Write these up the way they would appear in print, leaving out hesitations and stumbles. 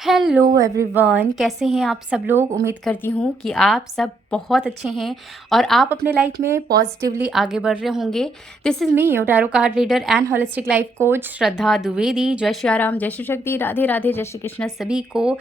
Hello everyone, कैसे हैं आप सब लोग। उम्मीद करती हूँ कि आप सब बहुत अच्छे हैं और आप अपने लाइफ में पॉजिटिवली आगे बढ़ रहे होंगे। This is me, your tarot card reader and holistic life coach Shraddha Dwivedi. जय श्री राम, जय श्री शक्ति, राधे राधे, जय श्री कृष्ण सभी को।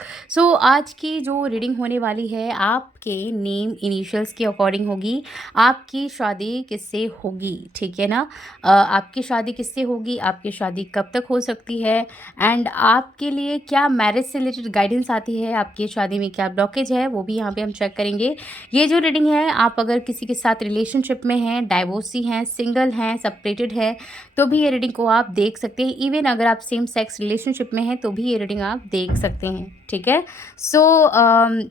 आज की जो रीडिंग होने वाली है आपके नेम इनिशियल्स के अकॉर्डिंग होगी। आपकी शादी किससे होगी, ठीक है ना। आपकी शादी किससे होगी, आपकी शादी कब तक हो सकती है, एंड आपके लिए क्या मैरिज से रिलेटेड गाइडेंस आती है, आपकी शादी में क्या ब्लॉकेज है, वो भी यहाँ पे हम चेक करेंगे। ये जो रीडिंग है, आप अगर किसी के साथ रिलेशनशिप में हैं, डाइवोर्सी हैं, सिंगल हैं, सेपरेटेड है, तो भी ये रीडिंग को आप देख सकते हैं। इवन अगर आप सेम सेक्स रिलेशनशिप में हैं तो भी ये रीडिंग आप देख सकते हैं, ठीक है। सो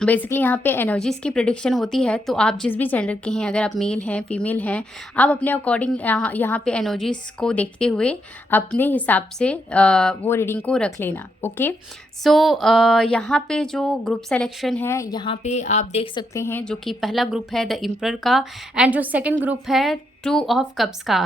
बेसिकली यहाँ पे एनर्जीज़ की प्रिडिक्शन होती है। तो आप जिस भी जेंडर के हैं, अगर आप मेल हैं, फीमेल हैं, आप अपने अकॉर्डिंग यहाँ पे एनर्जीज़ को देखते हुए अपने हिसाब से वो रीडिंग को रख लेना। ओके। यहाँ पे जो ग्रुप सेलेक्शन है, यहाँ पे आप देख सकते हैं, जो कि पहला ग्रुप है द एम्परर का, एंड जो सेकंड ग्रुप है 2 ऑफ कप्स का,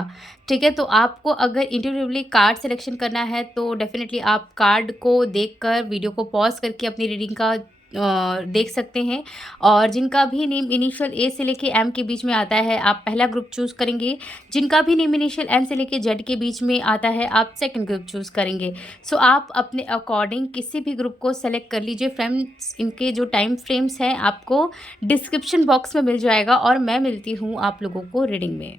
ठीक है। तो आपको अगर इंडिविजुअली कार्ड सिलेक्शन करना है तो डेफिनेटली आप कार्ड को देखकर वीडियो को पॉज करके अपनी रीडिंग का देख सकते हैं। और जिनका भी नेम इनिशियल ए से लेके एम के बीच में आता है, आप पहला ग्रुप चूज़ करेंगे। जिनका भी नेम इनिशियल एन से लेके जेड के बीच में आता है, आप सेकंड ग्रुप चूज़ करेंगे। आप अपने अकॉर्डिंग किसी भी ग्रुप को सेलेक्ट कर लीजिए फ्रेंड्स। इनके जो टाइम फ्रेम्स हैं आपको डिस्क्रिप्शन बॉक्स में मिल जाएगा और मैं मिलती हूँ आप लोगों को रीडिंग में।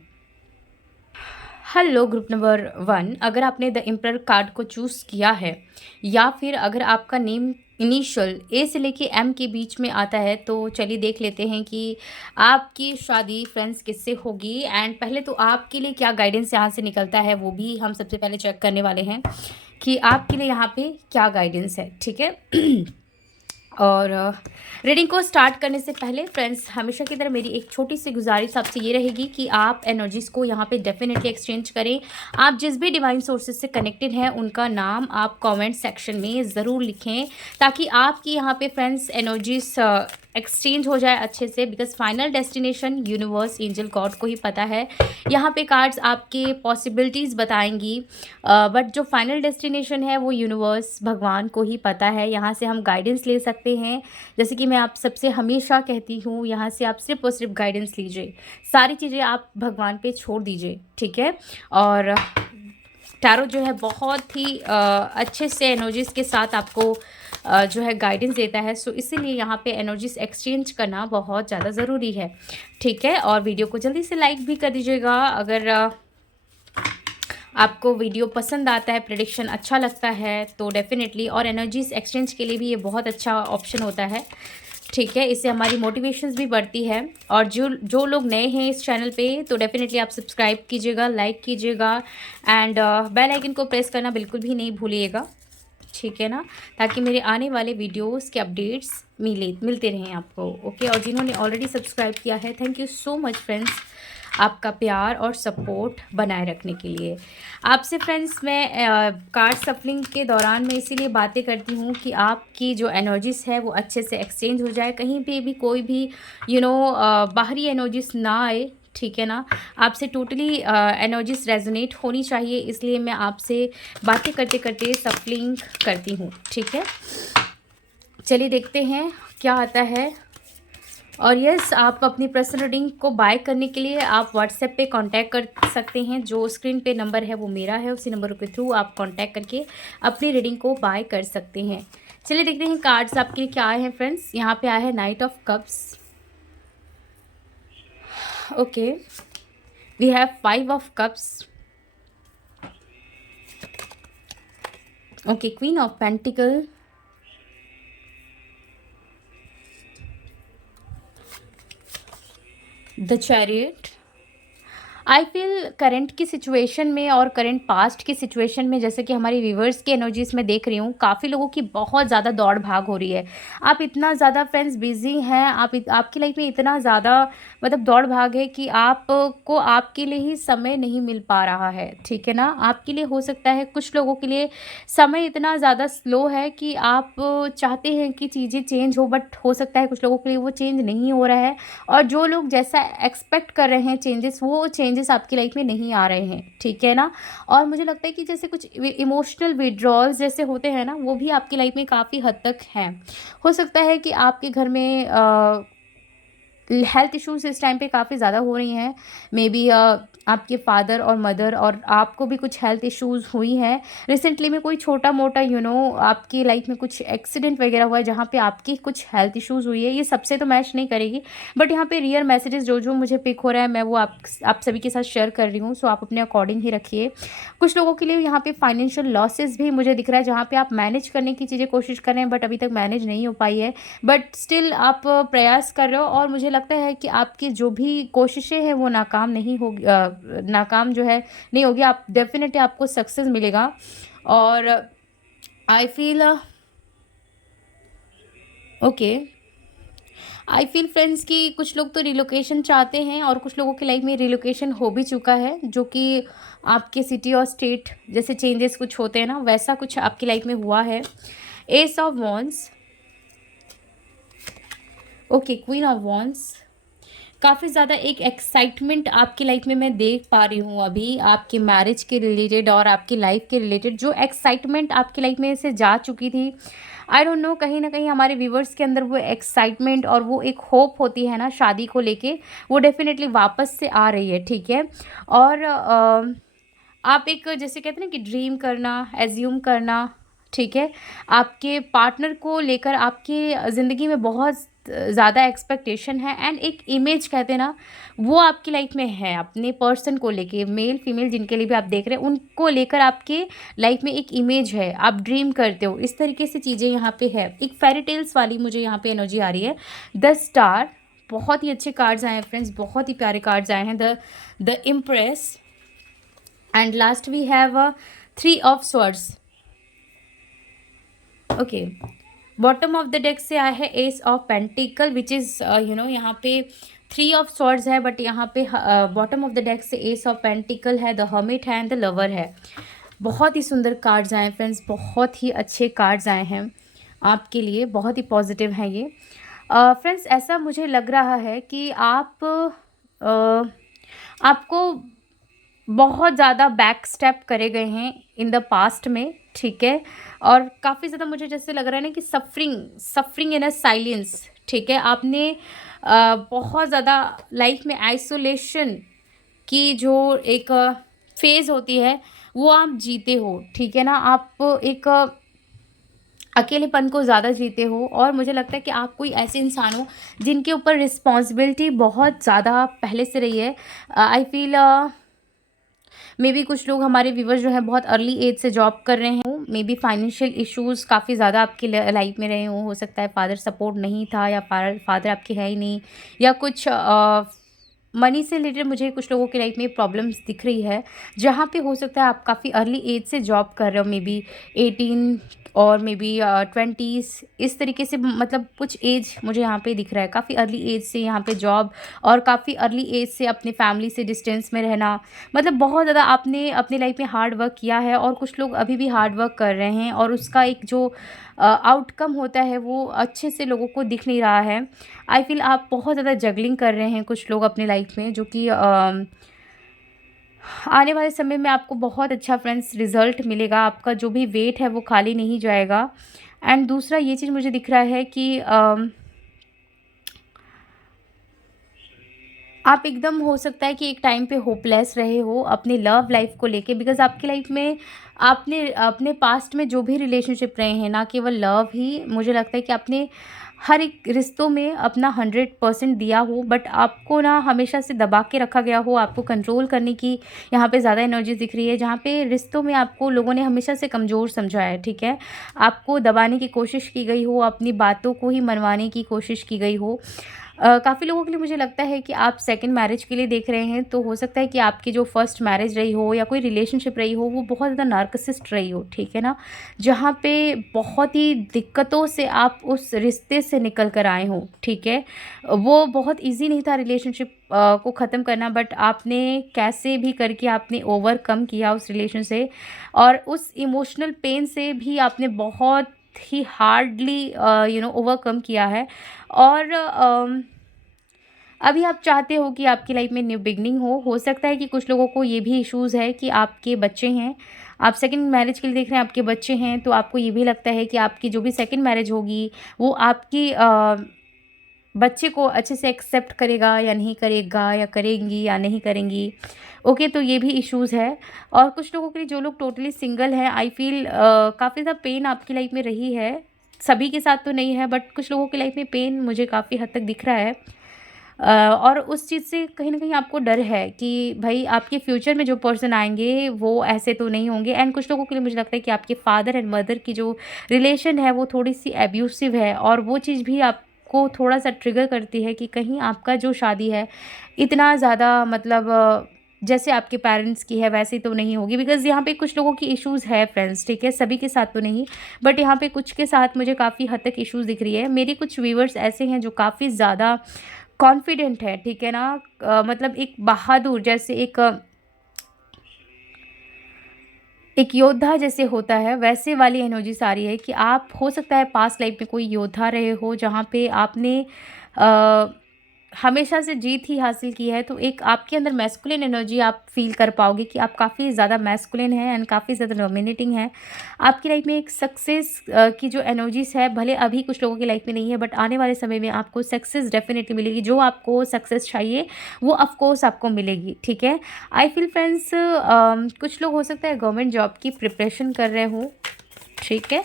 हेलो ग्रुप नंबर 1, अगर आपने द एम्परर कार्ड को चूज़ किया है या फिर अगर आपका नेम इनिशियल ए से लेके एम के बीच में आता है, तो चलिए देख लेते हैं कि आपकी शादी फ्रेंड्स किससे होगी। एंड पहले तो आपके लिए क्या गाइडेंस यहाँ से निकलता है वो भी हम सबसे पहले चेक करने वाले हैं कि आपके लिए यहाँ पे क्या गाइडेंस है, ठीक है। और रीडिंग को स्टार्ट करने से पहले फ्रेंड्स, हमेशा की तरह मेरी एक छोटी सी गुजारिश आपसे ये रहेगी कि आप एनर्जीज़ को यहाँ पे डेफिनेटली एक्सचेंज करें। आप जिस भी डिवाइन सोर्सेज से कनेक्टेड हैं उनका नाम आप कमेंट सेक्शन में ज़रूर लिखें, ताकि आपकी यहाँ पे फ्रेंड्स एनर्जीज एक्सचेंज हो जाए अच्छे से। Because final destination universe, angel God को ही पता है। यहाँ पे कार्ड्स आपके पॉसिबिलिटीज़ बताएंगी, बट जो फाइनल डेस्टिनेशन है वो यूनिवर्स, भगवान को ही पता है। यहाँ से हम गाइडेंस ले सकते हैं। जैसे कि मैं आप सबसे हमेशा कहती हूँ, यहाँ से आप सिर्फ और सिर्फ गाइडेंस लीजिए, सारी चीज़ें आप भगवान पे छोड़ दीजिए, ठीक है। और टैरो जो है बहुत ही अच्छे से एनर्जीज़ के साथ आपको जो है गाइडेंस देता है। इसीलिए यहाँ पे एनर्जीज एक्सचेंज करना बहुत ज़्यादा ज़रूरी है, ठीक है। और वीडियो को जल्दी से लाइक भी कर दीजिएगा अगर आपको वीडियो पसंद आता है, प्रेडिक्शन अच्छा लगता है तो डेफिनेटली। और एनर्जीज एक्सचेंज के लिए भी ये बहुत अच्छा ऑप्शन होता है, ठीक है। इससे हमारी मोटिवेशंस भी बढ़ती है। और जो लोग नए हैं इस चैनल पे, तो डेफिनेटली आप सब्सक्राइब कीजिएगा, लाइक कीजिएगा, एंड बेल आइकन को प्रेस करना बिल्कुल भी नहीं भूलिएगा, ठीक है ना, ताकि मेरे आने वाले वीडियोस के अपडेट्स मिलते रहें आपको। ओके। और जिन्होंने ऑलरेडी सब्सक्राइब किया है, thank you so much friends, आपका प्यार और सपोर्ट बनाए रखने के लिए। आपसे फ्रेंड्स, मैं कार्ड सफलिंग के दौरान मैं इसीलिए बातें करती हूँ कि आपकी जो एनर्जीज है वो अच्छे से एक्सचेंज हो जाए, कहीं पे भी कोई भी बाहरी एनर्जीज ना आए, ठीक है ना। आपसे टोटली एनर्जीज रेजोनेट होनी चाहिए, इसलिए मैं आपसे बातें करते करते सफलिंग करती हूँ, ठीक है। चलिए देखते हैं क्या आता है। और यस, आप अपनी पर्सनल रीडिंग को बाय करने के लिए आप व्हाट्सएप पे कांटेक्ट कर सकते हैं। जो स्क्रीन पे नंबर है वो मेरा है, उसी नंबर के थ्रू आप कांटेक्ट करके अपनी रीडिंग को बाय कर सकते हैं। चलिए देखते हैं कार्ड्स आपके लिए क्या आए हैं फ्रेंड्स। यहाँ पे आया है knight of cups, okay. We have 5 of cups, okay. Queen of pentacle, the chariot. I feel current की सिचुएशन में और करंट पास्ट की सिचुएशन में, जैसे कि हमारी व्यूवर्स की एनर्जीज में देख रही हूँ, काफ़ी लोगों की बहुत ज़्यादा दौड़ भाग हो रही है। आप इतना ज़्यादा फ्रेंड्स बिजी हैं, आपकी लाइफ में इतना ज़्यादा मतलब दौड़ भाग है कि आपको आपके लिए ही समय नहीं मिल पा रहा है, ठीक है ना। आपके लिए हो सकता है, कुछ लोगों के लिए समय इतना ज़्यादा स्लो है कि आप चाहते हैं कि चीज़ें चेंज हो, बट हो सकता है कुछ लोगों के लिए वो चेंज नहीं हो रहा है। और जो लोग जैसा एक्सपेक्ट कर रहे हैं चेंजेस, वो चेंज चेंजेस आपकी लाइफ में नहीं आ रहे हैं, ठीक है ना। और मुझे लगता है कि जैसे कुछ इमोशनल विड्रॉल्स जैसे होते हैं ना, वो भी आपकी लाइफ में काफ़ी हद तक हैं। हो सकता है कि आपके घर में हेल्थ इश्यूज़ इस टाइम पे काफ़ी ज़्यादा हो रही हैं। मे बी आपके फादर और मदर और आपको भी कुछ हेल्थ इश्यूज़ हुई हैं। रिसेंटली में कोई छोटा-मोटा आपकी लाइफ में कुछ एक्सीडेंट वगैरह हुआ है जहाँ पे आपकी कुछ हेल्थ इश्यूज़ हुई है। ये सबसे तो मैच नहीं करेगी, बट यहाँ पे रियल मैसेजेस जो-जो मुझे पिक हो रहा है मैं वो आप सभी के साथ शेयर कर रही हूँ। सो आप अपने अकॉर्डिंग ही रखिए। कुछ लोगों के लिए यहाँ पे फाइनेंशियल लॉसेस भी मुझे दिख रहा है, जहाँ पे आप मैनेज करने की चीज़ें कोशिश कर रहे हैं बट अभी तक मैनेज नहीं हो पाई है। बट स्टिल आप प्रयास कर रहे हो और मुझे लगता है कि आपकी जो भी कोशिशें हैं वो नाकाम नहीं होगी, नाकाम जो है नहीं होगी। आप डेफ़िनेटली आपको सक्सेस मिलेगा। और I feel okay, I feel friends कि कुछ लोग तो रिलोकेशन चाहते हैं और कुछ लोगों की लाइफ़ में रिलोकेशन हो भी चुका है, जो कि आपके सिटी और स्टेट जैसे चेंजेस कुछ होते हैं ना, वैसा कुछ आपकी लाइफ़ में हुआ है। S of wands, okay, queen of wands, काफ़ी ज़्यादा एक एक्साइटमेंट आपकी लाइफ में मैं देख पा रही हूँ अभी, आपकी मैरिज के रिलेटेड और आपकी लाइफ के रिलेटेड जो एक्साइटमेंट आपकी लाइफ में से जा चुकी थी। आई डोंट नो, कहीं ना कहीं हमारे व्यूवर्स के अंदर वो एक्साइटमेंट और वो एक होप होती है ना शादी को लेके, वो डेफिनेटली वापस से आ रही है, ठीक है। और आप एक जैसे कहते हैं ना कि ड्रीम करना, एज्यूम करना, ठीक है। आपके पार्टनर को लेकर आपकी ज़िंदगी में बहुत ज़्यादा एक्सपेक्टेशन है एंड एक इमेज कहते हैं ना, वो आपकी लाइफ में है अपने पर्सन को लेके, मेल फीमेल जिनके लिए भी आप देख रहे हैं उनको लेकर आपके लाइफ में एक इमेज है, आप ड्रीम करते हो, इस तरीके से चीज़ें यहाँ पे है। एक फेरी टेल्स वाली मुझे यहाँ पे एनर्जी आ रही है। द स्टार, बहुत ही अच्छे कार्ड्स आए हैं फ्रेंड्स, बहुत ही प्यारे कार्ड्स आए हैं। The impress and last we have a three of swords, okay। Bottom of the deck से आया है S of pentacle which is यहाँ पे थ्री ऑफ स्वॉर्ड्स है, बट यहाँ पे बॉटम ऑफ द डेक से एस ऑफ पेंटिकल है, द हर्मिट है एंड द लवर है। बहुत ही सुंदर कार्ड्स आए हैं फ्रेंड्स, बहुत ही अच्छे कार्ड्स आए हैं आपके लिए, बहुत ही पॉजिटिव हैं ये। फ्रेंड्स ऐसा मुझे लग रहा है कि आपको बहुत ज़्यादा बैक स्टेप करे गए हैं इन द पास्ट में, ठीक है। और काफ़ी ज़्यादा मुझे जैसे लग रहा है ना कि सफरिंग इन अ साइलेंस, ठीक है। आपने बहुत ज़्यादा लाइफ में आइसोलेशन की जो एक फेज़ होती है वो आप जीते हो, ठीक है ना। आप एक अकेलेपन को ज़्यादा जीते हो और मुझे लगता है कि आप कोई ऐसे इंसान हो जिनके ऊपर रिस्पॉन्सिबिलिटी बहुत ज़्यादा पहले से रही है। आई फील मे बी कुछ लोग हमारे व्यूवर्स जो हैं बहुत अर्ली एज से जॉब कर रहे हैं, मे बी फाइनेंशियल इश्यूज़ काफ़ी ज़्यादा आपकी लाइफ में रहे हों। हो सकता है फादर सपोर्ट नहीं था या फादर आपके है ही नहीं, या कुछ मनी से रिलेटेड मुझे कुछ लोगों की लाइफ में प्रॉब्लम्स दिख रही है, जहाँ पे हो सकता है आप काफ़ी अर्ली एज से जॉब कर रहे हो, मे बी 18 और मे बी 20s, इस तरीके से, मतलब कुछ एज मुझे यहाँ पे दिख रहा है, काफ़ी अर्ली एज से यहाँ पे जॉब और काफ़ी अर्ली एज से अपने फैमिली से डिस्टेंस में रहना। मतलब बहुत ज़्यादा आपने अपनी लाइफ में हार्ड वर्क किया है और कुछ लोग अभी भी हार्ड वर्क कर रहे हैं और उसका एक जो आउटकम होता है वो अच्छे से लोगों को दिख नहीं रहा है। आई फील आप बहुत ज़्यादा जगलिंग कर रहे हैं कुछ लोग अपने लाइफ में, जो कि आने वाले समय में आपको बहुत अच्छा फ्रेंड्स रिज़ल्ट मिलेगा। आपका जो भी वेट है वो खाली नहीं जाएगा। एंड दूसरा ये चीज़ मुझे दिख रहा है कि आप एकदम हो सकता है कि एक टाइम पे होपलेस रहे हो अपनी लव लाइफ को लेके, बिकॉज़ आपकी लाइफ में आपने अपने पास्ट में जो भी रिलेशनशिप रहे हैं, ना केवल लव ही, मुझे लगता है कि आपने हर एक रिश्तों में अपना 100% दिया हो, बट आपको ना हमेशा से दबा के रखा गया हो, आपको कंट्रोल करने की यहाँ पे ज़्यादा एनर्जी दिख रही है, जहाँ पे रिश्तों में आपको लोगों ने हमेशा से कमज़ोर समझा है, ठीक है। आपको दबाने की कोशिश की गई हो, अपनी बातों को ही मनवाने की कोशिश की गई हो। काफ़ी लोगों के लिए मुझे लगता है कि आप सेकंड मैरिज के लिए देख रहे हैं, तो हो सकता है कि आपकी जो फर्स्ट मैरिज रही हो या कोई रिलेशनशिप रही हो वो बहुत ज़्यादा नार्सिसिस्ट रही हो, ठीक है ना। जहाँ पे बहुत ही दिक्कतों से आप उस रिश्ते से निकल कर आए हो, ठीक है। वो बहुत ईजी नहीं था रिलेशनशिप को ख़त्म करना, बट आपने कैसे भी करके आपने ओवरकम किया उस रिलेशन से, और उस इमोशनल पेन से भी आपने बहुत ही हार्डली ओवरकम किया है। और अभी आप चाहते हो कि आपकी लाइफ में न्यू बिगनिंग हो सकता है कि कुछ लोगों को ये भी इश्यूज़ है कि आपके बच्चे हैं, आप सेकंड मैरिज के लिए देख रहे हैं, आपके बच्चे हैं, तो आपको ये भी लगता है कि आपकी जो भी सेकंड मैरिज होगी वो आपकी बच्चे को अच्छे से एक्सेप्ट करेगा या नहीं करेगा, या करेंगी या नहीं करेंगी। ओके, तो ये भी इश्यूज़ है। और कुछ लोगों के लिए, जो लोग टोटली सिंगल हैं, आई फील काफ़ी ज़्यादा पेन आपकी लाइफ में रही है। सभी के साथ तो नहीं है, बट कुछ लोगों की लाइफ में पेन मुझे काफ़ी हद तक दिख रहा है। और उस चीज़ से कहीं न कहीं आपको डर है कि भई आपके फ्यूचर में जो पर्सन आएँगे वो ऐसे तो नहीं होंगे। एंड कुछ लोगों के लिए मुझे लगता है कि आपके फादर एंड मदर की जो रिलेशन है वो थोड़ी-सी अब्यूसिव है, और वो चीज़ भी आपको थोड़ा-सा ट्रिगर करती है कि कहीं आपका जो शादी है इतना ज़्यादा मतलब जैसे आपके पेरेंट्स की है वैसी तो नहीं होगी। बिकॉज़ यहाँ पे कुछ लोगों की इश्यूज़ है फ्रेंड्स, ठीक है? सभी के साथ तो नहीं, बट यहाँ पे कुछ के साथ मुझे काफ़ी हद तक इश्यूज़ दिख रही है। मेरे कुछ व्यूअर्स ऐसे हैं जो काफ़ी ज़्यादा कॉन्फिडेंट है, ठीक है ना? मतलब एक बहादुर जैसे एक योद्धा जैसे होता है, वैसे वाली एनर्जीज़ आ रही है कि आप हो सकता है पास्ट लाइफ में कोई योद्धा रहे हो, जहाँ पे आपने अ, हमेशा से जीत ही हासिल की है। तो एक आपके अंदर मैस्कुलिन एनर्जी आप फ़ील कर पाओगे कि आप काफ़ी ज़्यादा मैस्कुलिन हैं एंड काफ़ी ज़्यादा डोमिनेटिंग हैं। आपकी लाइफ में एक सक्सेस की जो एनर्जीज़ है, भले अभी कुछ लोगों की लाइफ में नहीं है, बट आने वाले समय में आपको सक्सेस डेफ़िनेटली मिलेगी। जो आपको सक्सेस चाहिए, वो ऑफ़ कोर्स आपको मिलेगी, ठीक है? आई फील फ्रेंड्स, कुछ लोग हो सकता है गवर्नमेंट जॉब की प्रिपरेशन कर रहे हों, ठीक है?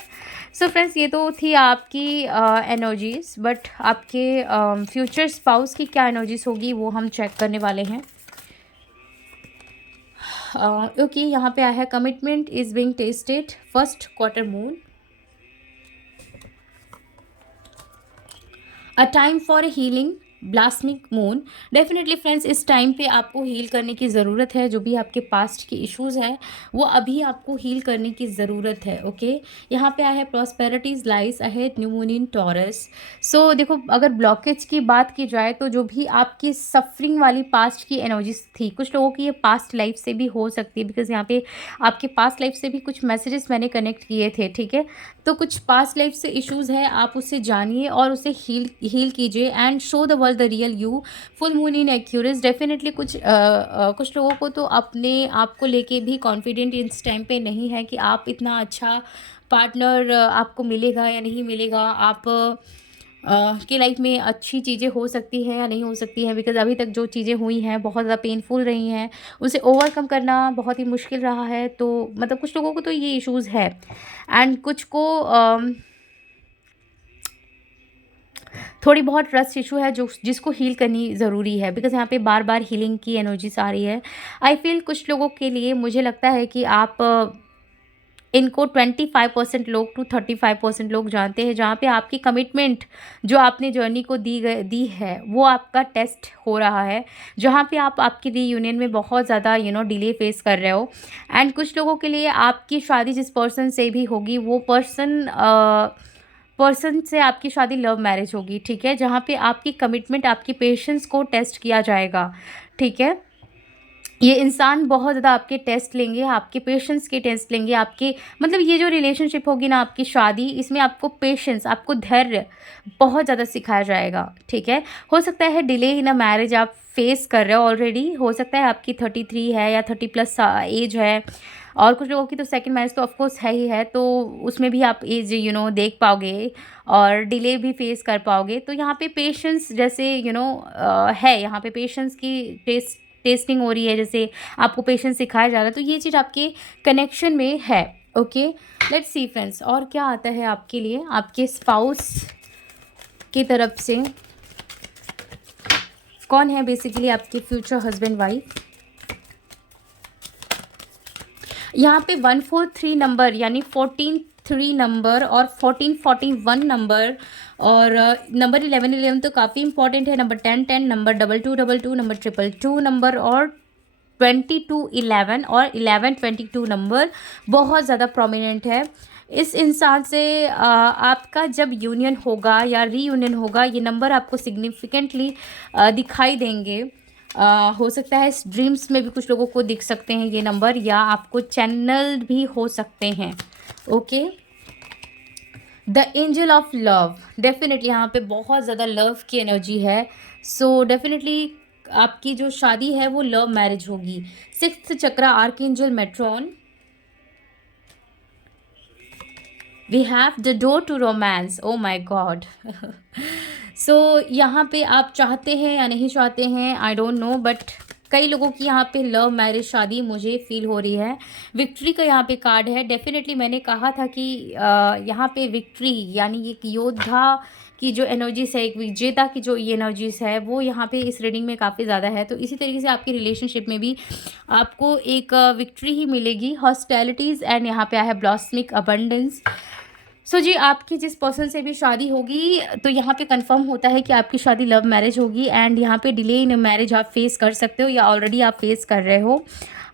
सो फ्रेंड्स, ये तो थी आपकी एनर्जीज़, बट आपके फ्यूचर स्पाउस की क्या एनर्जीज़ होगी वो हम चेक करने वाले हैं। ओके, यहाँ पे आया है commitment is being tested, first quarter moon, a time for healing, balsamic moon. Definitely friends, इस टाइम पे आपको हील करने की ज़रूरत है। जो भी आपके पास्ट की इश्यूज़ हैं वो अभी आपको हील करने की ज़रूरत है। ओके, यहाँ पे आया है prosperities lies ahead, new moon in Taurus. So देखो, अगर ब्लॉकेज की बात की जाए तो जो भी आपकी सफरिंग वाली पास्ट की एनर्जीज थी, कुछ लोगों की ये पास्ट लाइफ से भी हो सकती है, बिकॉज यहाँ पे आपके पास्ट लाइफ से भी कुछ मैसेजेस मैंने कनेक्ट किए थे, ठीक है? तो कुछ पास्ट लाइफ से इश्यूज़ है, आप उसे जानिए और उसे हील कीजिए and show the world the real you. Full moon in Accuris, definitely कुछ लोगों को तो अपने आप को लेके भी कॉन्फिडेंट इस टाइम पे नहीं है कि आप इतना अच्छा पार्टनर आपको मिलेगा या नहीं मिलेगा। आप की लाइफ में अच्छी चीज़ें हो सकती हैं या नहीं हो सकती हैं, बिकॉज़ अभी तक जो चीज़ें हुई हैं बहुत ज़्यादा पेनफुल रही हैं, उसे ओवरकम करना बहुत ही मुश्किल रहा है। तो मतलब कुछ लोगों को तो ये इश्यूज़ है, एंड कुछ को थोड़ी बहुत ट्रस्ट इशू है जो जिसको हील करनी ज़रूरी है, बिकॉज़ यहाँ पे बार बार हीलिंग की एनर्जीज आ रही है। आई फील कुछ लोगों के लिए मुझे लगता है कि आप इनको 25% लोग टू 35% लोग जानते हैं, जहाँ पे आपकी कमिटमेंट जो आपने जर्नी को दी है वो आपका टेस्ट हो रहा है, जहाँ पे आप आपकी रीयूनियन में बहुत ज़्यादा डिले फेस कर रहे हो। एंड कुछ लोगों के लिए आपकी शादी जिस पर्सन से भी होगी, वो पर्सन से आपकी शादी लव मैरिज होगी, ठीक है? जहाँ पे आपकी कमिटमेंट, आपकी पेशेंस को टेस्ट किया जाएगा, ठीक है? ये इंसान बहुत ज़्यादा आपके टेस्ट लेंगे, आपके पेशेंस के टेस्ट लेंगे, आपके मतलब ये जो रिलेशनशिप होगी ना आपकी शादी, इसमें आपको पेशेंस, आपको धैर्य बहुत ज़्यादा सिखाया जाएगा, ठीक है? हो सकता है डिले इन अ मैरिज आप फेस कर रहे हो ऑलरेडी, हो सकता है आपकी 33 है या 30 प्लस एज है, और कुछ लोगों की तो सेकंड मैरिज तो ऑफ कोर्स है ही है, तो उसमें भी आप एज देख पाओगे और डिले भी फेस कर पाओगे। तो यहाँ पे पेशेंस जैसे है, यहाँ पे पेशेंस की टेस्टिंग हो रही है, जैसे आपको पेशेंस सिखाया जा रहा है, तो ये चीज़ आपके कनेक्शन में है। ओके, लेट्स सी फ्रेंड्स, और क्या आता है आपके लिए आपके स्पाउस की तरफ से। कौन है बेसिकली आपके फ्यूचर हस्बैंड वाइफ? यहाँ पे 143 नंबर यानी 14 नंबर और 1441 नंबर, और नंबर 11 तो काफ़ी इंपॉर्टेंट है। नंबर 10 नंबर 2222 नंबर 222 नंबर, और 2211 और 1122 नंबर बहुत ज़्यादा प्रोमिनेंट है। इस इंसान से आपका जब यूनियन होगा या रीयूनियन होगा, ये नंबर आपको सिग्निफिकेंटली दिखाई देंगे। हो सकता है इस ड्रीम्स में भी कुछ लोगों को दिख सकते हैं ये नंबर, या आपको चैनल भी हो सकते हैं। Okay, the angel of love, definitely यहाँ पे बहुत ज़्यादा लव की एनर्जी है। सो डेफिनेटली आपकी जो शादी है वो लव मैरिज होगी। Sixth chakra archangel Metatron, we have the door to romance, oh my God. So यहाँ पे आप चाहते हैं या नहीं चाहते हैं, आई डोंट नो, बट कई लोगों की यहाँ पे लव मैरिज शादी मुझे फील हो रही है। विक्ट्री का यहाँ पे कार्ड है। डेफिनेटली मैंने कहा था कि यहाँ पे विक्ट्री यानी एक योद्धा की जो एनर्जीज है, एक विजेता की जो ये एनर्जीज है वो यहाँ पे इस रीडिंग में काफ़ी ज़्यादा है। तो इसी तरीके से आपकी रिलेशनशिप में भी आपको एक विक्ट्री ही मिलेगी। हॉस्पिटैलिटीज़ एंड यहाँ पे आया है ब्लॉसमिक अबंडेंस। सो जी, आपकी जिस पर्सन से भी शादी होगी तो यहाँ पे कंफर्म होता है कि आपकी शादी लव मैरिज होगी। एंड यहाँ पे डिले इन मैरिज आप फेस कर सकते हो या ऑलरेडी आप फेस कर रहे हो,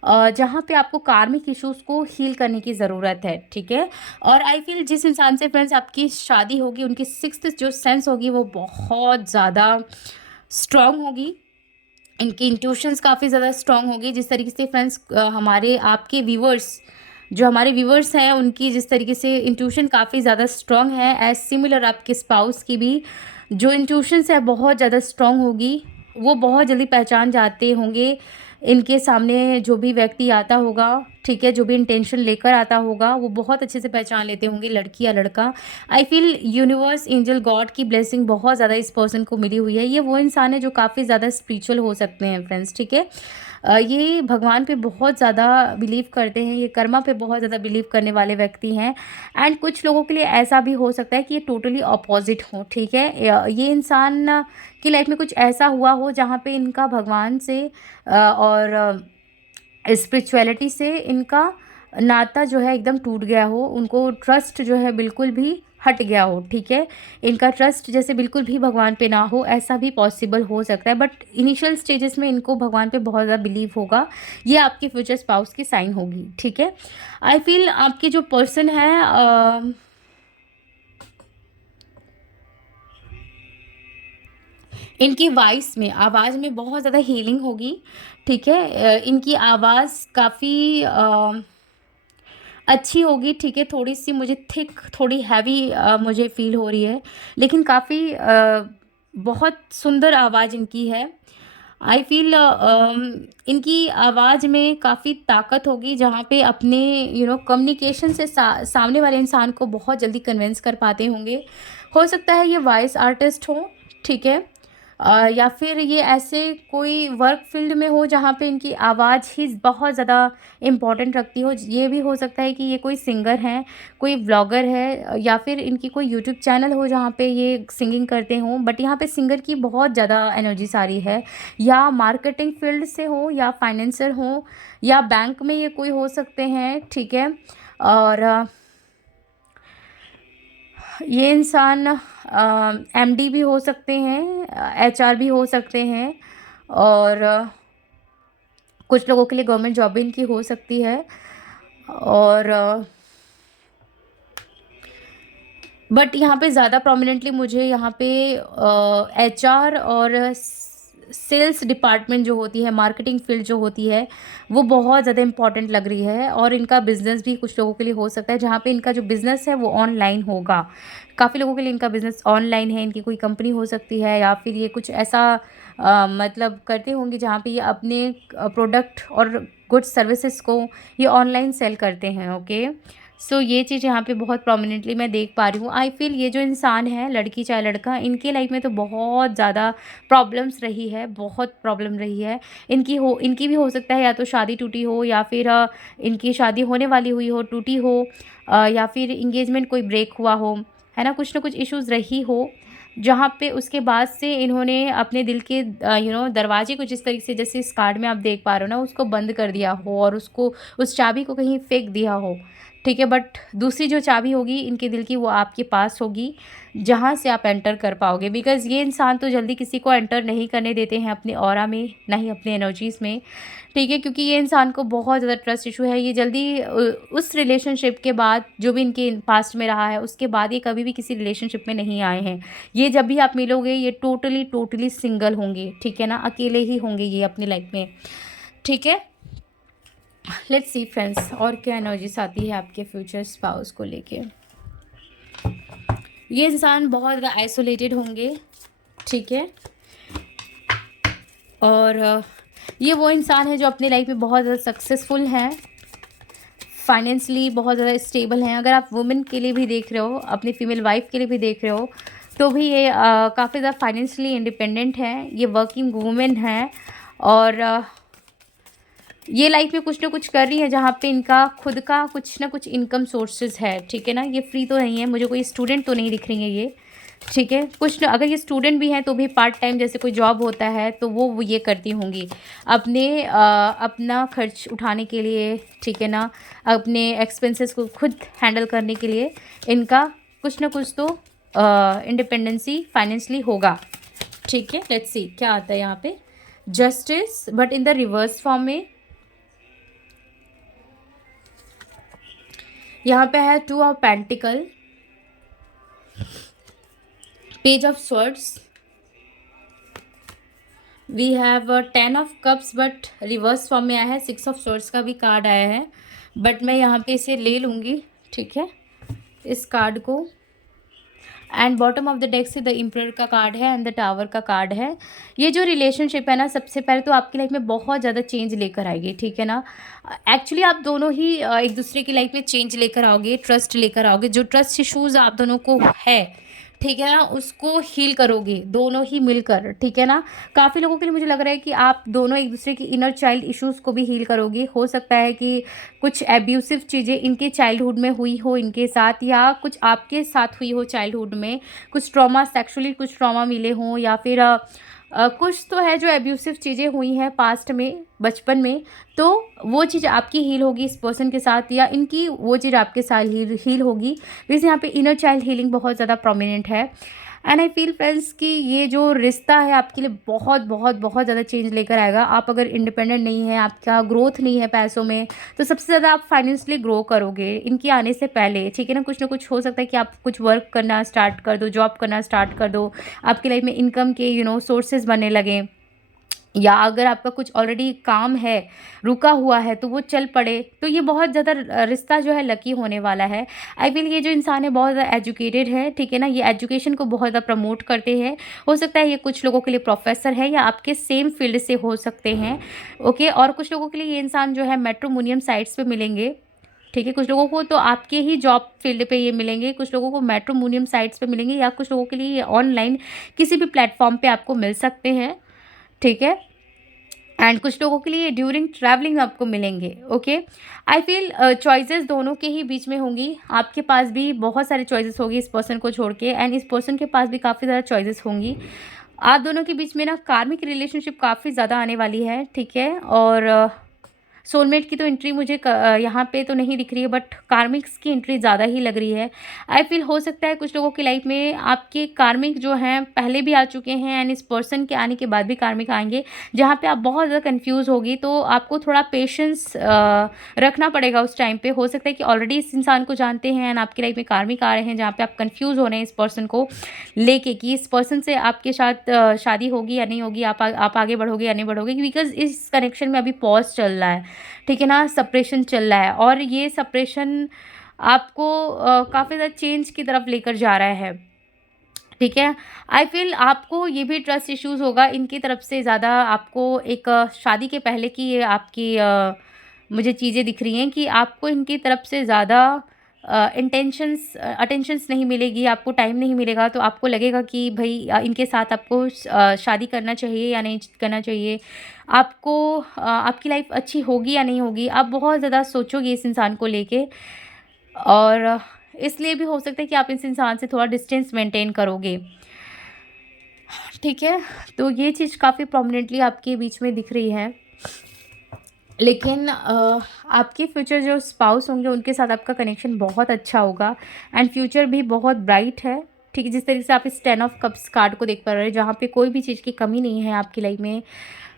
जहाँ पे आपको कार्मिक इश्यूज़ को हील करने की ज़रूरत है, ठीक है। और आई फील जिस इंसान से फ्रेंड्स आपकी शादी होगी उनकी सिक्स्थ जो सेंस होगी वो बहुत ज़्यादा स्ट्रांग होगी। इनकी इंट्यूशंस काफ़ी ज़्यादा स्ट्रांग होगी। जिस तरीके से फ्रेंड्स हमारे आपके व्यूवर्स, जो हमारे व्यूवर्स हैं उनकी जिस तरीके से इंट्यूशन काफ़ी ज़्यादा स्ट्रांग है, एज सिमिलर आपके स्पाउस की भी जो इंट्यूशंस है बहुत ज़्यादा स्ट्रांग होगी। वो बहुत जल्दी पहचान जाते होंगे इनके सामने जो भी व्यक्ति आता होगा, ठीक है, जो भी इंटेंशन लेकर आता होगा वो बहुत अच्छे से पहचान लेते होंगे, लड़की या लड़का। I feel universe, angel, God की ब्लेसिंग बहुत ज़्यादा इस पर्सन को मिली हुई है। ये वो इंसान है जो काफ़ी ज़्यादा स्पिरिचुअल हो सकते हैं फ्रेंड्स, ठीक है। ये भगवान पे बहुत ज़्यादा बिलीव करते हैं, ये कर्मा पे बहुत ज़्यादा बिलीव करने वाले व्यक्ति हैं। एंड कुछ लोगों के लिए ऐसा भी हो सकता है कि ये टोटली अपोजिट हो, ठीक है। ये इंसान की लाइफ में कुछ ऐसा हुआ हो जहाँ पे इनका भगवान से और स्पिरिचुअलिटी से इनका नाता जो है एकदम टूट गया हो, उनको ट्रस्ट जो है बिल्कुल भी हट गया हो, ठीक है। इनका ट्रस्ट जैसे बिल्कुल भी भगवान पे ना हो, ऐसा भी पॉसिबल हो सकता है। बट इनिशियल स्टेजेस में इनको भगवान पे बहुत ज़्यादा बिलीव होगा। ये आपके फ्यूचर स्पाउस की साइन होगी, ठीक है। आई फील आपके जो पर्सन है इनकी वॉइस में, आवाज़ में बहुत ज़्यादा हीलिंग होगी, ठीक है। इनकी आवाज़ काफ़ी अच्छी होगी, ठीक है। थोड़ी-सी मुझे थिक, थोड़ी हैवी मुझे फ़ील हो रही है, लेकिन काफ़ी बहुत सुंदर आवाज़ इनकी है। आई फ़ील इनकी आवाज़ में काफ़ी ताकत होगी, जहाँ पे अपने कम्युनिकेशन से सामने वाले इंसान को बहुत जल्दी कन्विंस कर पाते होंगे। हो सकता है ये वॉइस आर्टिस्ट हो, ठीक है। या फिर ये ऐसे कोई वर्क फील्ड में हो जहाँ पे इनकी आवाज़ ही बहुत ज़्यादा इम्पोर्टेंट रखती हो। ये भी हो सकता है कि ये कोई सिंगर हैं, कोई व्लॉगर है, या फिर इनकी कोई यूट्यूब चैनल हो जहाँ पे ये सिंगिंग करते हों। बट यहाँ पे सिंगर की बहुत ज़्यादा एनर्जी सारी है, या मार्केटिंग फील्ड से हो, या फाइनेंसर हो, या बैंक में ये कोई हो सकते हैं, ठीक है। और ये इंसान एमडी भी हो सकते हैं, एचआर भी हो सकते हैं, और कुछ लोगों के लिए गवर्नमेंट जॉब भी इनकी हो सकती है। और बट यहाँ पे ज़्यादा प्रोमिनेंटली मुझे यहाँ पे एचआर और सेल्स डिपार्टमेंट जो होती है, मार्केटिंग फील्ड जो होती है, वो बहुत ज़्यादा इंपॉर्टेंट लग रही है। और इनका बिजनेस भी कुछ लोगों के लिए हो सकता है, जहाँ पे इनका जो बिज़नेस है वो ऑनलाइन होगा। काफ़ी लोगों के लिए इनका बिज़नेस ऑनलाइन है। इनकी कोई कंपनी हो सकती है, या फिर ये कुछ ऐसा मतलब करते होंगे जहाँ पे ये अपने प्रोडक्ट और गुड्स सर्विसेज को ये ऑनलाइन सेल करते हैं, ओके। सो ये चीज़ यहाँ पे बहुत प्रोमिनेंटली मैं देख पा रही हूँ। आई फील ये जो इंसान है, लड़की चाहे लड़का, इनके लाइफ में तो बहुत ज़्यादा प्रॉब्लम्स रही है, बहुत प्रॉब्लम रही है। इनकी भी हो सकता है या तो शादी टूटी हो, या फिर इनकी शादी होने वाली हुई हो, टूटी हो, या फिर इंगेजमेंट कोई ब्रेक हुआ हो, है ना। कुछ ना कुछ इश्यूज़ रही हो, जहाँ पे उसके बाद से इन्होंने अपने दिल के दरवाजे को जिस तरीके से, जैसे इस कार्ड में आप देख पा रहे हो ना, उसको बंद कर दिया हो और उसको, उस चाबी को कहीं फेंक दिया हो, ठीक है। बट दूसरी जो चाबी होगी इनके दिल की, वो आपके पास होगी, जहाँ से आप एंटर कर पाओगे। बिकॉज़ ये इंसान तो जल्दी किसी को एंटर नहीं करने देते हैं अपने ऑरा में, ना ही अपने एनर्जीज़ में, ठीक है। क्योंकि ये इंसान को बहुत ज़्यादा ट्रस्ट इशू है। ये जल्दी उस रिलेशनशिप के बाद, जो भी इनके पास्ट में रहा है, उसके बाद ये कभी भी किसी रिलेशनशिप में नहीं आए हैं। ये जब भी आप मिलोगे ये टोटली सिंगल होंगे, ठीक है ना, अकेले ही होंगे ये अपनी लाइफ में, ठीक है। लेट्स सी फ्रेंड्स, और क्या एनर्जीज आती है आपके फ्यूचर स्पाउस को लेके। ये इंसान बहुत ज़्यादा आइसोलेटेड होंगे, ठीक है। और ये वो इंसान है जो अपनी लाइफ में बहुत ज़्यादा सक्सेसफुल हैं, फाइनेंशियली बहुत ज़्यादा स्टेबल हैं। अगर आप वुमेन के लिए भी देख रहे हो, अपनी फीमेल वाइफ के लिए भी देख रहे हो, तो भी ये काफ़ी ज़्यादा फाइनेंशियली इंडिपेंडेंट हैं, ये वर्किंग वुमेन हैं और ये लाइफ में कुछ ना कुछ कर रही है जहाँ पे इनका खुद का कुछ ना कुछ इनकम सोर्सेज है, ठीक है ना। ये फ्री तो नहीं है, मुझे कोई स्टूडेंट तो नहीं दिख रही है ये, ठीक है। कुछ ना, अगर ये स्टूडेंट भी हैं तो भी पार्ट टाइम जैसे कोई जॉब होता है तो वो ये करती होंगी अपने अपना खर्च उठाने के लिए, ठीक है ना, अपने एक्सपेंसेस को खुद हैंडल करने के लिए इनका कुछ ना कुछ तो इंडिपेंडेंसी फाइनेंशियली होगा, ठीक है। लेट्स सी क्या आता है यहाँ पे। Justice but in the reverse form में यहाँ पे है 2 of pentacle, page of swords, we have 10 of cups but reverse form में आया है, 6 ऑफ स्वर्ड्स का भी कार्ड आया है, बट मैं यहाँ पे इसे ले लूँगी, ठीक है, इस कार्ड को। And bottom of the deck से द एम्परर का कार्ड है एंड द टावर का कार्ड है। ये जो रिलेशनशिप है ना, सबसे पहले तो आपकी लाइफ में बहुत ज़्यादा चेंज लेकर आएगी, ठीक है ना। एक्चुअली आप दोनों ही एक दूसरे की लाइफ में चेंज लेकर आओगे, ट्रस्ट लेकर आओगे। जो ट्रस्ट इशूज़ आप दोनों को है, ठीक है ना, उसको हील करोगे दोनों ही मिलकर, ठीक है ना। काफ़ी लोगों के लिए मुझे लग रहा है कि आप दोनों एक दूसरे की इनर चाइल्ड इश्यूज़ को भी हील करोगे। हो सकता है कि कुछ एब्यूसिव चीज़ें इनके चाइल्डहुड में हुई हो इनके साथ, या कुछ आपके साथ हुई हो चाइल्डहुड में, कुछ ट्रॉमा, सेक्सुअली कुछ ट्रॉमा मिले हों, या फिर कुछ तो है जो एब्यूसिव चीज़ें हुई हैं पास्ट में, बचपन में, तो वो चीज़ आपकी हील होगी इस पर्सन के साथ, या इनकी वो चीज़ आपके साथ हील होगी। जैसे यहाँ पे इनर चाइल्ड हीलिंग बहुत ज़्यादा प्रोमिनेंट है। एंड आई फील फ्रेंड्स कि ये जो रिश्ता है आपके लिए बहुत बहुत बहुत ज़्यादा चेंज लेकर आएगा। आप अगर इंडिपेंडेंट नहीं है, आपका ग्रोथ नहीं है पैसों में, तो सबसे ज़्यादा आप फाइनेंशियली ग्रो करोगे इनके आने से पहले, ठीक है ना कुछ हो सकता है कि आप कुछ वर्क करना स्टार्ट कर दो, जॉब करना स्टार्ट कर दो, आपकी लाइफ में इनकम के सोर्सेज बनने लगे, या अगर आपका कुछ ऑलरेडी काम है रुका हुआ है तो वो चल पड़े। तो ये बहुत ज़्यादा रिश्ता जो है लकी होने वाला है। आई फील ये जो इंसान है बहुत ज़्यादा एजुकेटेड है, ठीक है ना, ये एजुकेशन को बहुत ज़्यादा प्रमोट करते हैं। हो सकता है ये कुछ लोगों के लिए प्रोफेसर है या आपके सेम फील्ड से हो सकते हैं, ओके। और कुछ लोगों के लिए ये इंसान जो है मैट्रिमोनियम साइट्स पे मिलेंगे, ठीक है। कुछ लोगों को तो आपके ही जॉब फील्ड पे ये मिलेंगे, कुछ लोगों को मैट्रिमोनियम साइट्स पे मिलेंगे, या कुछ लोगों के लिए ये ऑनलाइन किसी भी प्लेटफॉर्म पे आपको मिल सकते हैं, ठीक है। एंड कुछ लोगों के लिए ड्यूरिंग ट्रैवलिंग आपको मिलेंगे, ओके। आई फील चॉइसेस दोनों के ही बीच में होंगी। आपके पास भी बहुत सारे चॉइसेस होगी इस पर्सन को छोड़ के, एंड इस पर्सन के पास भी काफ़ी ज़्यादा चॉइसेस होंगी। आप दोनों के बीच में ना कार्मिक रिलेशनशिप काफ़ी ज़्यादा आने वाली है, ठीक है। और सोलमेट की तो एंट्री मुझे यहाँ पे तो नहीं दिख रही है, बट कार्मिक्स की एंट्री ज़्यादा ही लग रही है। आई फील हो सकता है कुछ लोगों की लाइफ में आपके कार्मिक जो हैं पहले भी आ चुके हैं, एंड इस पर्सन के आने के बाद भी कार्मिक आएंगे, जहाँ पे आप बहुत ज़्यादा कंफ्यूज होगी। तो आपको थोड़ा पेशेंस रखना पड़ेगा उस टाइम पे। हो सकता है कि ऑलरेडी इस इंसान को जानते हैं एंड आपकी लाइफ में कार्मिक आ रहे हैं, जहाँ पे आप कंफ्यूज हो रहे हैं इस पर्सन को लेके कि इस पर्सन से आपके साथ शादी होगी या नहीं होगी, आप आगे बढ़ोगे या नहीं बढ़ोगे, बिकॉज इस कनेक्शन में अभी पॉज चल रहा है, ठीक है ना, सेपरेशन चल रहा है। और ये सेपरेशन आपको काफ़ी ज़्यादा चेंज की तरफ लेकर जा रहा है, ठीक है। आई फील आपको ये भी ट्रस्ट इश्यूज़ होगा इनकी तरफ से ज़्यादा। आपको एक शादी के पहले की ये आपकी मुझे चीज़ें दिख रही हैं कि आपको इनकी तरफ से ज़्यादा अटेंशंस नहीं मिलेगी, आपको टाइम नहीं मिलेगा। तो आपको लगेगा कि भाई इनके साथ आपको शादी करना चाहिए या नहीं करना चाहिए, आपको आपकी लाइफ अच्छी होगी या नहीं होगी। आप बहुत ज़्यादा सोचोगे इस इंसान को लेके, और इसलिए भी हो सकता है कि आप इस इंसान से थोड़ा डिस्टेंस मेंटेन करोगे, ठीक है। तो ये चीज़ काफ़ी प्रोमिनेंटली आपके बीच में दिख रही है। लेकिन आपके फ्यूचर जो स्पाउस होंगे उनके साथ आपका कनेक्शन बहुत अच्छा होगा, एंड फ्यूचर भी बहुत ब्राइट है, ठीक है। जिस तरीके से आप इस 10 ऑफ कप्स कार्ड को देख पा रहे हैं, जहाँ पे कोई भी चीज़ की कमी नहीं है आपकी लाइफ में,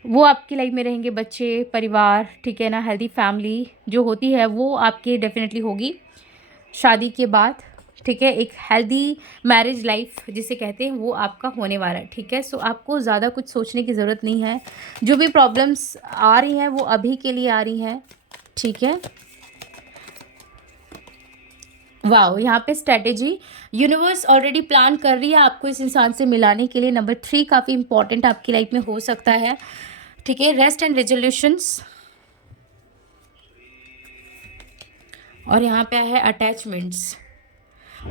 वो आपकी लाइफ में रहेंगे बच्चे, परिवार, ठीक है ना, हेल्दी फैमिली जो होती है वो आपकी डेफिनेटली होगी शादी के बाद, ठीक है। एक हेल्दी मैरिज लाइफ जिसे कहते हैं वो आपका होने वाला है, ठीक है। सो आपको ज़्यादा कुछ सोचने की ज़रूरत नहीं है। जो भी प्रॉब्लम्स आ रही हैं वो अभी के लिए आ रही हैं, ठीक है। वाह, यहाँ पे स्ट्रेटेजी यूनिवर्स ऑलरेडी प्लान कर रही है आपको इस इंसान से मिलाने के लिए। नंबर 3 काफ़ी इंपॉर्टेंट आपकी लाइफ में हो सकता है। ठीक है, रेस्ट एंड रेजोल्यूशंस, और यहाँ पे आया है अटैचमेंट्स,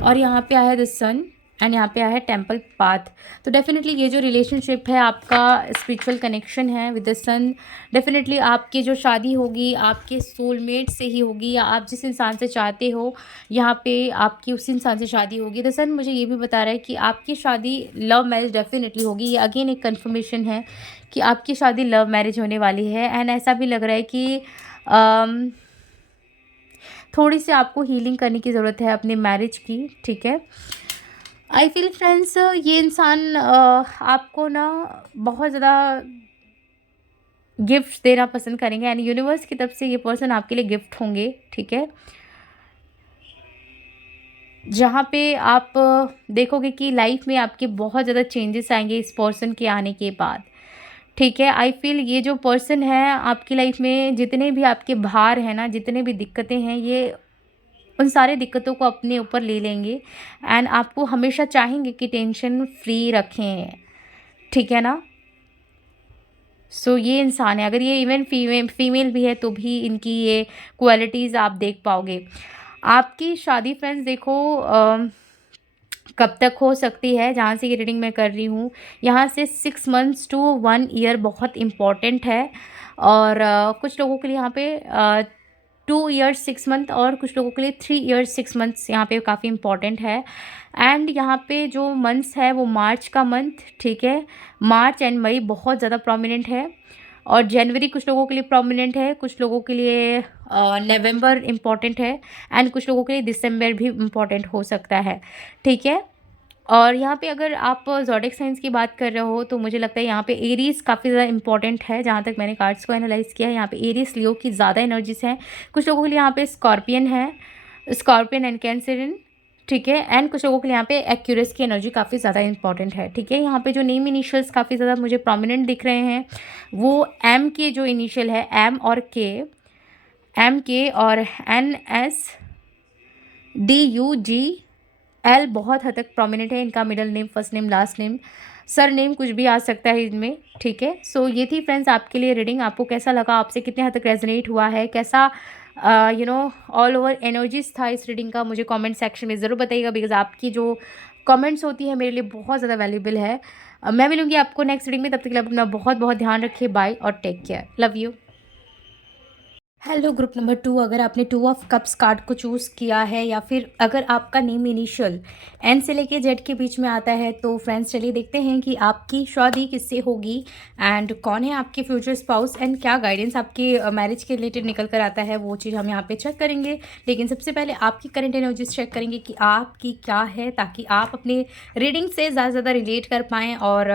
और यहाँ पे आया है द सन, एंड यहाँ पे आया है टेम्पल पाथ। तो डेफिनेटली ये जो रिलेशनशिप है, आपका स्पिरिचुअल कनेक्शन है विद द सन, डेफिनेटली आपकी जो शादी होगी आपके सोलमेट से ही होगी, या आप जिस इंसान से चाहते हो यहाँ पे आपकी उस इंसान से शादी होगी। द सन मुझे ये भी बता रहा है कि आपकी शादी लव मैरिज डेफिनेटली होगी। ये अगेन एक कन्फर्मेशन है कि आपकी शादी लव मैरिज होने वाली है। एंड ऐसा भी लग रहा है कि थोड़ी सी आपको हीलिंग करने की ज़रूरत है अपने मैरिज की। ठीक है, आई फील फ्रेंड्स ये इंसान आपको ना बहुत ज़्यादा गिफ्ट देना पसंद करेंगे, यानी यूनिवर्स की तरफ से ये पर्सन आपके लिए गिफ्ट होंगे। ठीक है, जहाँ पे आप देखोगे कि लाइफ में आपके बहुत ज़्यादा चेंजेस आएंगे इस पर्सन के आने के बाद। ठीक है, आई फील ये जो पर्सन है आपकी लाइफ में, जितने भी आपके भार हैं ना, जितने भी दिक्कतें हैं, ये उन सारे दिक्कतों को अपने ऊपर ले लेंगे एंड आपको हमेशा चाहेंगे कि टेंशन फ्री रखें। ठीक है ना। सो ये इंसान है, अगर ये इवन फीमेल भी है तो भी इनकी ये क्वालिटीज़ आप देख पाओगे। आपकी शादी फ्रेंड्स देखो कब तक हो सकती है, जहाँ से ये रीडिंग मैं कर रही हूँ, यहाँ से 6 मंथ्स टू 1 ईयर बहुत इम्पॉर्टेंट है। और कुछ लोगों के लिए यहाँ पे 2 ईयर्स 6 मंथ, और कुछ लोगों के लिए 3 ईयर्स 6 मंथ्स यहाँ पे काफ़ी इम्पॉर्टेंट है। एंड यहाँ पे जो मंथ्स है वो मार्च का मंथ, ठीक है, मार्च एंड मई बहुत ज़्यादा प्रोमिनेंट है, और जनवरी कुछ लोगों के लिए प्रोमिनेंट है, कुछ लोगों के लिए नवंबर इम्पॉर्टेंट है, एंड कुछ लोगों के लिए दिसंबर भी इम्पॉर्टेंट हो सकता है। ठीक है, और यहाँ पे अगर आप ज़ोडिएक साइंस की बात कर रहे हो तो मुझे लगता है यहाँ पे एरीज काफ़ी ज़्यादा इंपॉर्टेंट है। जहाँ तक मैंने कार्ड्स को एनालाइज किया है, यहाँ पे एरीज लियो की ज़्यादा एनर्जीज हैं। कुछ लोगों के लिए यहाँ पे स्कॉर्पियन है, स्कॉर्पियन एंड कैंसरिन। ठीक है, एंड कुछ लोगों के लिए यहाँ पे एक्यूरस की एनर्जी काफ़ी ज़्यादा इंपॉर्टेंट है। ठीक है, यहाँ पे जो नेम इनिशियल्स काफ़ी ज़्यादा मुझे प्रोमिनेंट दिख रहे हैं, वो एम के जो इनिशियल है, एम और के, एम के और NSDUGL बहुत हद तक प्रोमिनेंट है। इनका middle name, first name, last name, sir name कुछ भी आ सकता है इनमें। ठीक है, सो ये थी फ्रेंड्स आपके लिए रीडिंग। आपको कैसा लगा, आपसे कितने हद तक रेजोनेट हुआ है, कैसा ऑल ओवर एनर्जीज था इस रीडिंग का, मुझे कमेंट सेक्शन में ज़रूर बताइएगा, बिकॉज आपकी जो कमेंट्स होती है मेरे लिए बहुत ज़्यादा वैल्यूबल है। मैं मिलूंगी आपको नेक्स्ट रीडिंग में, तब तक के लिए अपना बहुत बहुत ध्यान रखिए। बाय और take care, love you. Hello group number 2, अगर आपने 2 ऑफ कप्स कार्ड को चूज़ किया है, या फिर अगर आपका नेम इनिशियल एन से लेके जेड के बीच में आता है, तो फ्रेंड्स चलिए देखते हैं कि आपकी शादी किससे होगी एंड कौन है आपके फ्यूचर स्पाउस, एंड क्या गाइडेंस आपके मैरिज के रिलेटेड निकल कर आता है, वो चीज़ हम यहाँ पे चेक करेंगे। लेकिन सबसे पहले आपकी करंट एनर्जीज चेक करेंगे कि आपकी क्या है, ताकि आप अपने रीडिंग से ज़्यादा ज़्यादा रिलेट कर पाएँ और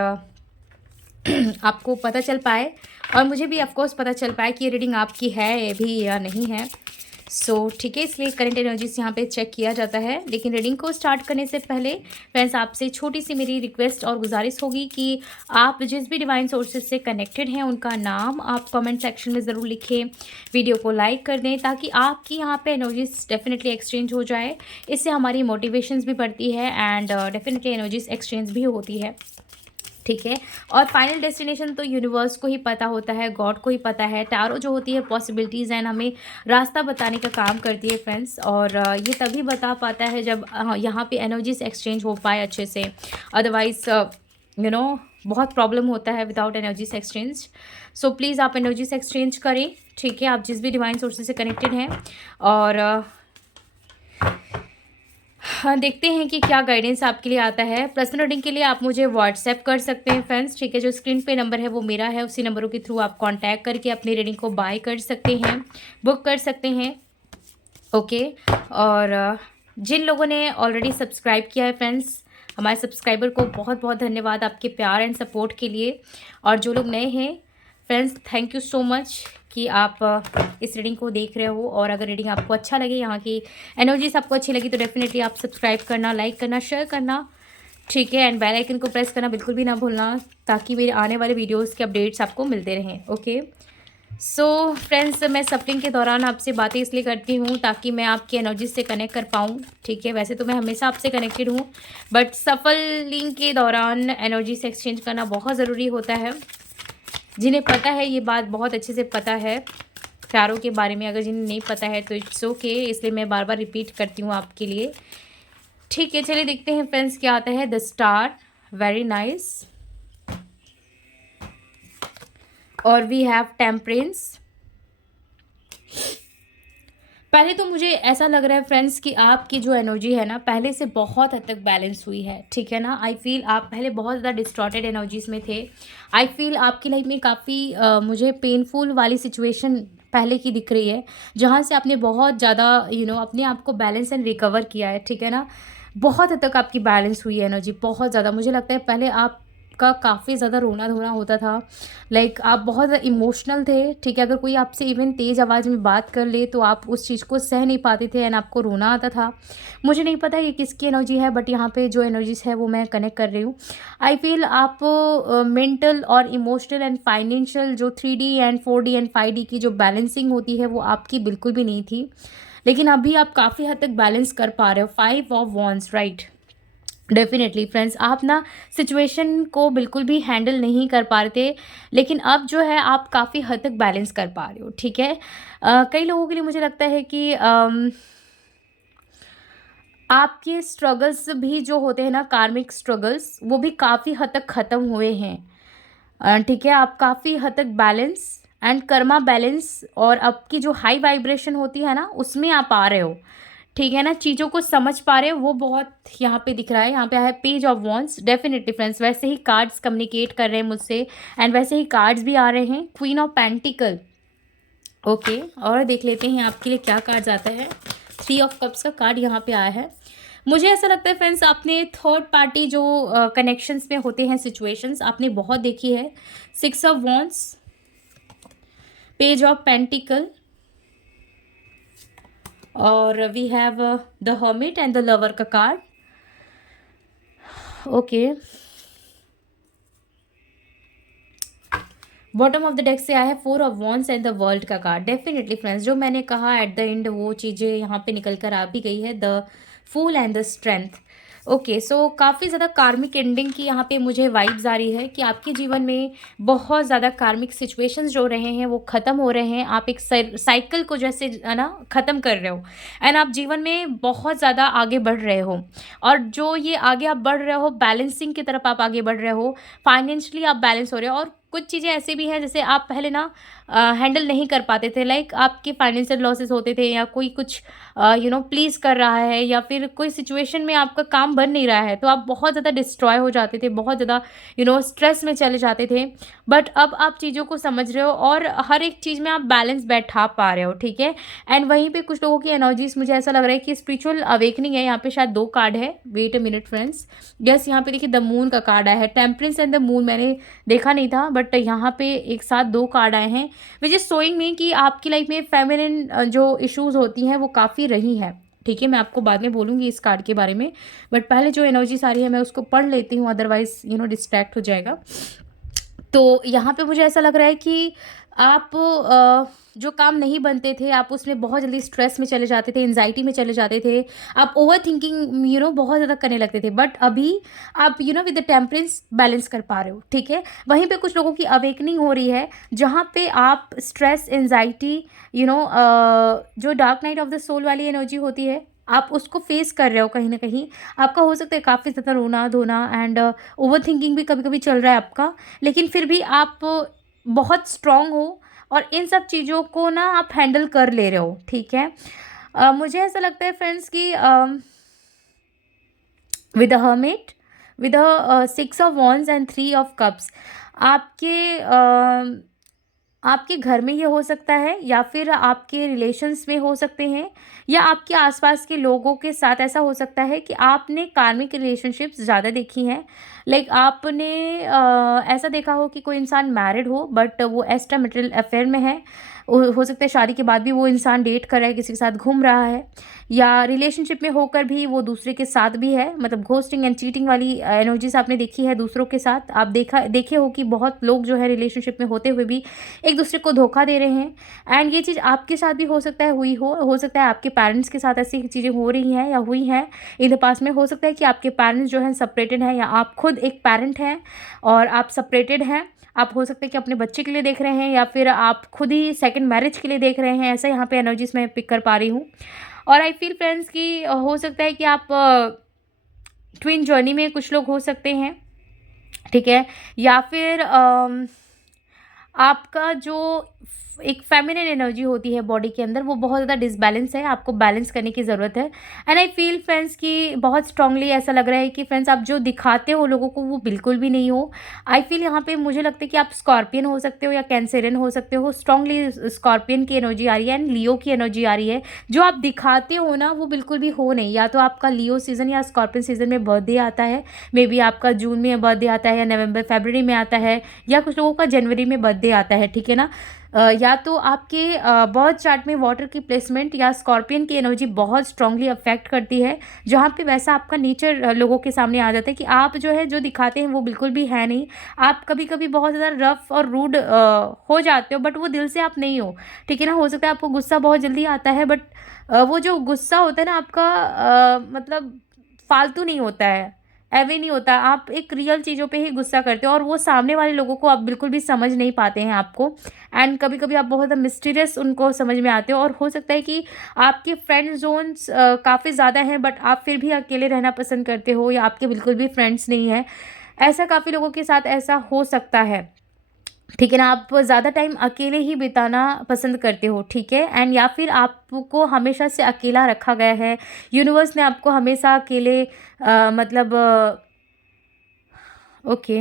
आपको पता चल पाए, और मुझे भी ऑफकोर्स पता चल पाए कि ये रीडिंग आपकी है भी या नहीं है। सो ठीक है, इसलिए करंट एनर्जीज यहाँ पे चेक किया जाता है। लेकिन रीडिंग को स्टार्ट करने से पहले फ्रेंड्स आपसे छोटी सी मेरी रिक्वेस्ट और गुजारिश होगी कि आप जिस भी डिवाइन सोर्सेज से कनेक्टेड हैं उनका नाम आप कमेंट सेक्शन में ज़रूर लिखें, वीडियो को लाइक कर दें, ताकि आपकी यहाँ पे एनर्जीज डेफिनेटली एक्सचेंज हो जाए। इससे हमारी मोटिवेशंस भी बढ़ती है एंड डेफिनेटली एनर्जीज एक्सचेंज भी होती है। ठीक है, और फाइनल डेस्टिनेशन तो यूनिवर्स को ही पता होता है, गॉड को ही पता है। टैरो जो होती है पॉसिबिलिटीज़ एंड हमें रास्ता बताने का काम करती है फ्रेंड्स, और ये तभी बता पाता है जब यहाँ पे एनर्जीज एक्सचेंज हो पाए अच्छे से। अदरवाइज बहुत प्रॉब्लम होता है without energies exchange. So please आप एनर्जीज एक्सचेंज करें। ठीक है, आप जिस भी डिवाइन सोर्सेज से कनेक्टेड हैं, और हाँ, देखते हैं कि क्या गाइडेंस आपके लिए आता है। पर्सनल रीडिंग के लिए आप मुझे व्हाट्सएप कर सकते हैं फ्रेंड्स। ठीक है, जो स्क्रीन पे नंबर है वो मेरा है, उसी नंबरों के थ्रू आप कांटेक्ट करके अपनी रीडिंग को बाय कर सकते हैं, बुक कर सकते हैं। ओके, और जिन लोगों ने ऑलरेडी सब्सक्राइब किया है फ्रेंड्स, हमारे सब्सक्राइबर को बहुत बहुत धन्यवाद आपके प्यार एंड सपोर्ट के लिए। और जो लोग नए हैं friends, thank you so much कि आप इस रीडिंग को देख रहे हो। और अगर रीडिंग आपको अच्छा लगे, यहाँ की एनर्जीज आपको अच्छी लगी, तो डेफिनेटली आप सब्सक्राइब करना, लाइक करना, शेयर करना। ठीक है, एंड बेल आइकन को प्रेस करना बिल्कुल भी ना भूलना, ताकि मेरे आने वाले वीडियोस के अपडेट्स आपको मिलते रहें। ओके, सो फ्रेंड्स, मैं सफरिंग के दौरान आपसे बातें इसलिए करती हूँ ताकि मैं आपकी एनर्जीज से कनेक्ट कर पाऊँ। ठीक है, वैसे तो मैं हमेशा आपसे कनेक्टेड हूँ, बट सफरिंग के दौरान एनर्जी से एक्सचेंज करना बहुत ज़रूरी होता है। जिन्हें पता है ये बात बहुत अच्छे से पता है प्यारों के बारे में, अगर जिन्हें नहीं पता है तो इट्स ओके, इसलिए मैं बार बार रिपीट करती हूँ आपके लिए। ठीक है, चलिए देखते हैं फ्रेंड्स क्या आता है। The star, very nice. और वी हैव टेम्परेंस। पहले तो मुझे ऐसा लग रहा है फ्रेंड्स कि आपकी जो एनर्जी है ना पहले से बहुत हद तक बैलेंस हुई है, ठीक है ना। आई फील आप पहले बहुत ज़्यादा डिस्टॉर्टेड एनर्जीज में थे। आई फील आपकी लाइफ में काफ़ी मुझे पेनफुल वाली सिचुएशन पहले की दिख रही है, जहाँ से आपने बहुत ज़्यादा अपने आप को बैलेंस एंड रिकवर किया है, ठीक है ना। बहुत हद तक आपकी बैलेंस हुई है एनर्जी, बहुत ज़्यादा। मुझे लगता है पहले आपका काफ़ी ज़्यादा रोना धोना होता था, लाइक आप बहुत ज़्यादा इमोशनल थे, ठीक है। अगर कोई आपसे इवन तेज़ आवाज़ में बात कर ले तो आप उस चीज़ को सह नहीं पाते थे एंड आपको रोना आता था। मुझे नहीं पता ये किसकी एनर्जी है, बट यहाँ पे जो एनर्जीज है वो मैं कनेक्ट कर रही हूँ। आई फील आप मेंटल और इमोशनल एंड फाइनेंशियल जो 3D and 4D and 5D की जो बैलेंसिंग होती है वो आपकी बिल्कुल भी नहीं थी, लेकिन अभी आप काफ़ी हद तक बैलेंस कर पा रहे हो। 5 of wands, right. Definitely friends, आप ना सिचुएशन को बिल्कुल भी हैंडल नहीं कर पा रहे थे, लेकिन अब जो है आप काफ़ी हद तक बैलेंस कर पा रहे हो, ठीक है। कई लोगों के लिए मुझे लगता है कि आपके स्ट्रगल्स भी जो होते हैं ना, कार्मिक स्ट्रगल्स, वो भी काफ़ी हद तक ख़त्म हुए हैं, ठीक है। आप काफ़ी हद तक बैलेंस एंड कर्मा बैलेंस और आपकी जो हाई वाइब्रेशन होती है ना उसमें आप आ रहे हो, ठीक है ना। चीज़ों को समझ पा रहे हो, वो बहुत यहाँ पे दिख रहा है। यहाँ पे है page of wands. Definitely friends, वैसे ही कार्ड्स कम्युनिकेट कर रहे हैं मुझसे एंड वैसे ही कार्ड्स भी आ रहे हैं। Queen of pentacle, okay. और देख लेते हैं आपके लिए क्या कार्ड्स आता है। 3 ऑफ कप्स का कार्ड यहाँ पे आया है। मुझे ऐसा लगता है फ्रेंड्स, आपने थर्ड पार्टी जो कनेक्शंस में होते हैं सिचुएशंस आपने बहुत देखी है। 6 of wands, page of pentacle, और we have the hermit and the lover का card, okay. Bottom of the deck से आया है 4 of wands and the world का कार्ड। डेफिनेटली फ्रेंड्स, जो मैंने कहा एट द एंड वो चीज़ें यहाँ पे निकल कर आ भी गई है। The fool and the strength, okay. So काफ़ी ज़्यादा कार्मिक एंडिंग की यहाँ पे मुझे वाइब्स आ रही है कि आपके जीवन में बहुत ज़्यादा कार्मिक सिचुएशंस जो रहे हैं वो ख़त्म हो रहे हैं। आप एक साइकिल को जैसे है ना ख़त्म कर रहे हो एंड आप जीवन में बहुत ज़्यादा आगे बढ़ रहे हो, और जो ये आगे आप बढ़ रहे हो बैलेंसिंग की तरफ आप आगे बढ़ रहे हो। फाइनेंशियली आप बैलेंस हो रहे हो, और कुछ चीज़ें ऐसी भी हैं जैसे आप पहले ना हैंडल नहीं कर पाते थे, लाइक आपके फाइनेंशियल लॉसेस होते थे, या कोई कुछ प्लीज़ कर रहा है, या फिर कोई सिचुएशन में आपका काम बन नहीं रहा है तो आप बहुत ज़्यादा डिस्ट्रॉय हो जाते थे, बहुत ज़्यादा स्ट्रेस में चले जाते थे। बट अब आप चीज़ों को समझ रहे हो और हर एक चीज़ में आप बैलेंस बैठा पा रहे हो, ठीक है। एंड वहीं पे कुछ लोगों की एनर्जीज मुझे ऐसा लग रहा है कि स्पिरिचुअल अवेकनिंग है। यहाँ पे शायद 2 कार्ड है, wait a minute friends. Yes, यहाँ पे देखिए द मून का कार्ड आया है। टेम्परेंस एंड द मून मैंने देखा नहीं था, बट यहाँ पे एक साथ 2 कार्ड आए हैं विच इज़ शोइंग मी कि आपकी लाइफ में फेमिनिन जो इश्यूज होती हैं वो काफ़ी रही हैं, ठीक है। मैं आपको बाद में बोलूँगी इस कार्ड के बारे में, बट पहले जो एनर्जी सारी है मैं उसको पढ़ लेती हूँ, अदरवाइज डिस्ट्रैक्ट हो जाएगा। तो यहाँ पे मुझे ऐसा लग रहा है कि आप जो काम नहीं बनते थे आप उसमें बहुत जल्दी स्ट्रेस में चले जाते थे, एंजाइटी में चले जाते थे, आप ओवर थिंकिंग बहुत ज़्यादा करने लगते थे। बट अभी आप विद द टेम्परेंस बैलेंस कर पा रहे हो, ठीक है। वहीं पे कुछ लोगों की अवेकनिंग हो रही है जहाँ पे आप स्ट्रेस, एंजाइटी, जो dark night of the soul वाली एनर्जी होती है आप उसको फेस कर रहे हो कहीं ना कहीं। आपका हो सकता है काफ़ी ज़्यादा रोना धोना एंड ओवर थिंकिंग भी कभी कभी चल रहा है आपका, लेकिन फिर भी आप बहुत स्ट्रांग हो और इन सब चीज़ों को ना आप हैंडल कर ले रहे हो, ठीक है। मुझे ऐसा लगता है फ्रेंड्स कि with a hermit, with a 6 of wands and 3 of cups, आपके आपके घर में ये हो सकता है, या फिर आपके रिलेशंस में हो सकते हैं, या आपके आसपास के लोगों के साथ ऐसा हो सकता है कि आपने कार्मिक रिलेशनशिप्स ज़्यादा देखी हैं। लाइक आपने ऐसा देखा हो कि कोई इंसान मैरिड हो बट वो एक्स्ट्रा मैरिटल अफेयर में है, हो सकता है शादी के बाद भी वो इंसान डेट कर रहा है, किसी के साथ घूम रहा है, या रिलेशनशिप में होकर भी वो दूसरे के साथ भी है। मतलब घोस्टिंग एंड चीटिंग वाली एनर्जीज आपने देखी है दूसरों के साथ। आप देखे हो कि बहुत लोग जो है रिलेशनशिप में होते हुए भी एक दूसरे को धोखा दे रहे हैं। एंड ये चीज़ आपके साथ भी हो सकता है, हुई हो सकता है आपके पेरेंट्स के साथ ऐसी चीज़ें हो रही हैं या हुई हैं इन द पास्ट में। हो सकता है कि आपके पेरेंट्स जो हैं सेपरेटेड हैं, या आप खुद एक पेरेंट हैं और आप सेपरेटेड हैं। आप हो सकता है कि अपने बच्चे के लिए देख रहे हैं, या फिर आप खुद ही सेकंड मैरिज के लिए देख रहे हैं। ऐसा यहाँ पे एनर्जीज मैं पिक कर पा रही हूँ। और आई फील फ्रेंड्स कि हो सकता है कि आप ट्विन जर्नी में कुछ लोग हो सकते हैं, ठीक है, या फिर आपका जो एक फेमिनिन एनर्जी होती है बॉडी के अंदर, वो बहुत ज़्यादा डिसबैलेंस है, आपको बैलेंस करने की ज़रूरत है। एंड आई फील फ्रेंड्स कि बहुत स्ट्रांगली ऐसा लग रहा है कि फ्रेंड्स आप जो दिखाते हो लोगों को वो बिल्कुल भी नहीं हो। आई फील यहाँ पे मुझे लगता है कि आप स्कॉर्पियन हो सकते हो या कैंसरियन हो सकते हो। स्ट्रांगली स्कॉर्पियन की एनर्जी आ रही है एंड लियो की एनर्जी आ रही है। जो आप दिखाते हो ना वो बिल्कुल भी हो नहीं। या तो आपका लियो सीज़न या स्कॉर्पियन सीज़न में बर्थडे आता है, मे बी आपका जून में बर्थडे आता है, या नवंबर फरवरी में आता है, या कुछ लोगों का जनवरी में बर्थडे आता है, ठीक है ना। या तो आपके बर्थ चार्ट में वाटर की प्लेसमेंट या स्कॉर्पियन की एनर्जी बहुत स्ट्रांगली अफेक्ट करती है, जहाँ पे वैसा आपका नेचर लोगों के सामने आ जाता है कि आप जो है जो दिखाते हैं वो बिल्कुल भी है नहीं। आप कभी कभी बहुत ज़्यादा रफ और रूड हो जाते हो, बट वो दिल से आप नहीं हो, ठीक है ना। हो सकता है आपको गुस्सा बहुत जल्दी आता है, बट वो जो गुस्सा होता है ना आपका मतलब फालतू नहीं होता है, एवे नहीं होता। आप एक रियल चीज़ों पे ही गुस्सा करते हो, और वो सामने वाले लोगों को आप बिल्कुल भी समझ नहीं पाते हैं आपको। एंड कभी कभी आप बहुत मिस्टीरियस उनको समझ में आते हो, और हो सकता है कि आपके फ्रेंड जोन्स काफ़ी ज़्यादा हैं, बट आप फिर भी अकेले रहना पसंद करते हो, या आपके बिल्कुल भी फ्रेंड्स नहीं हैं। ऐसा काफ़ी लोगों के साथ ऐसा हो सकता है, ठीक है ना। आप ज़्यादा टाइम अकेले ही बिताना पसंद करते हो, ठीक है। एंड या फिर आपको हमेशा से अकेला रखा गया है, यूनिवर्स ने आपको हमेशा अकेले मतलब ओके,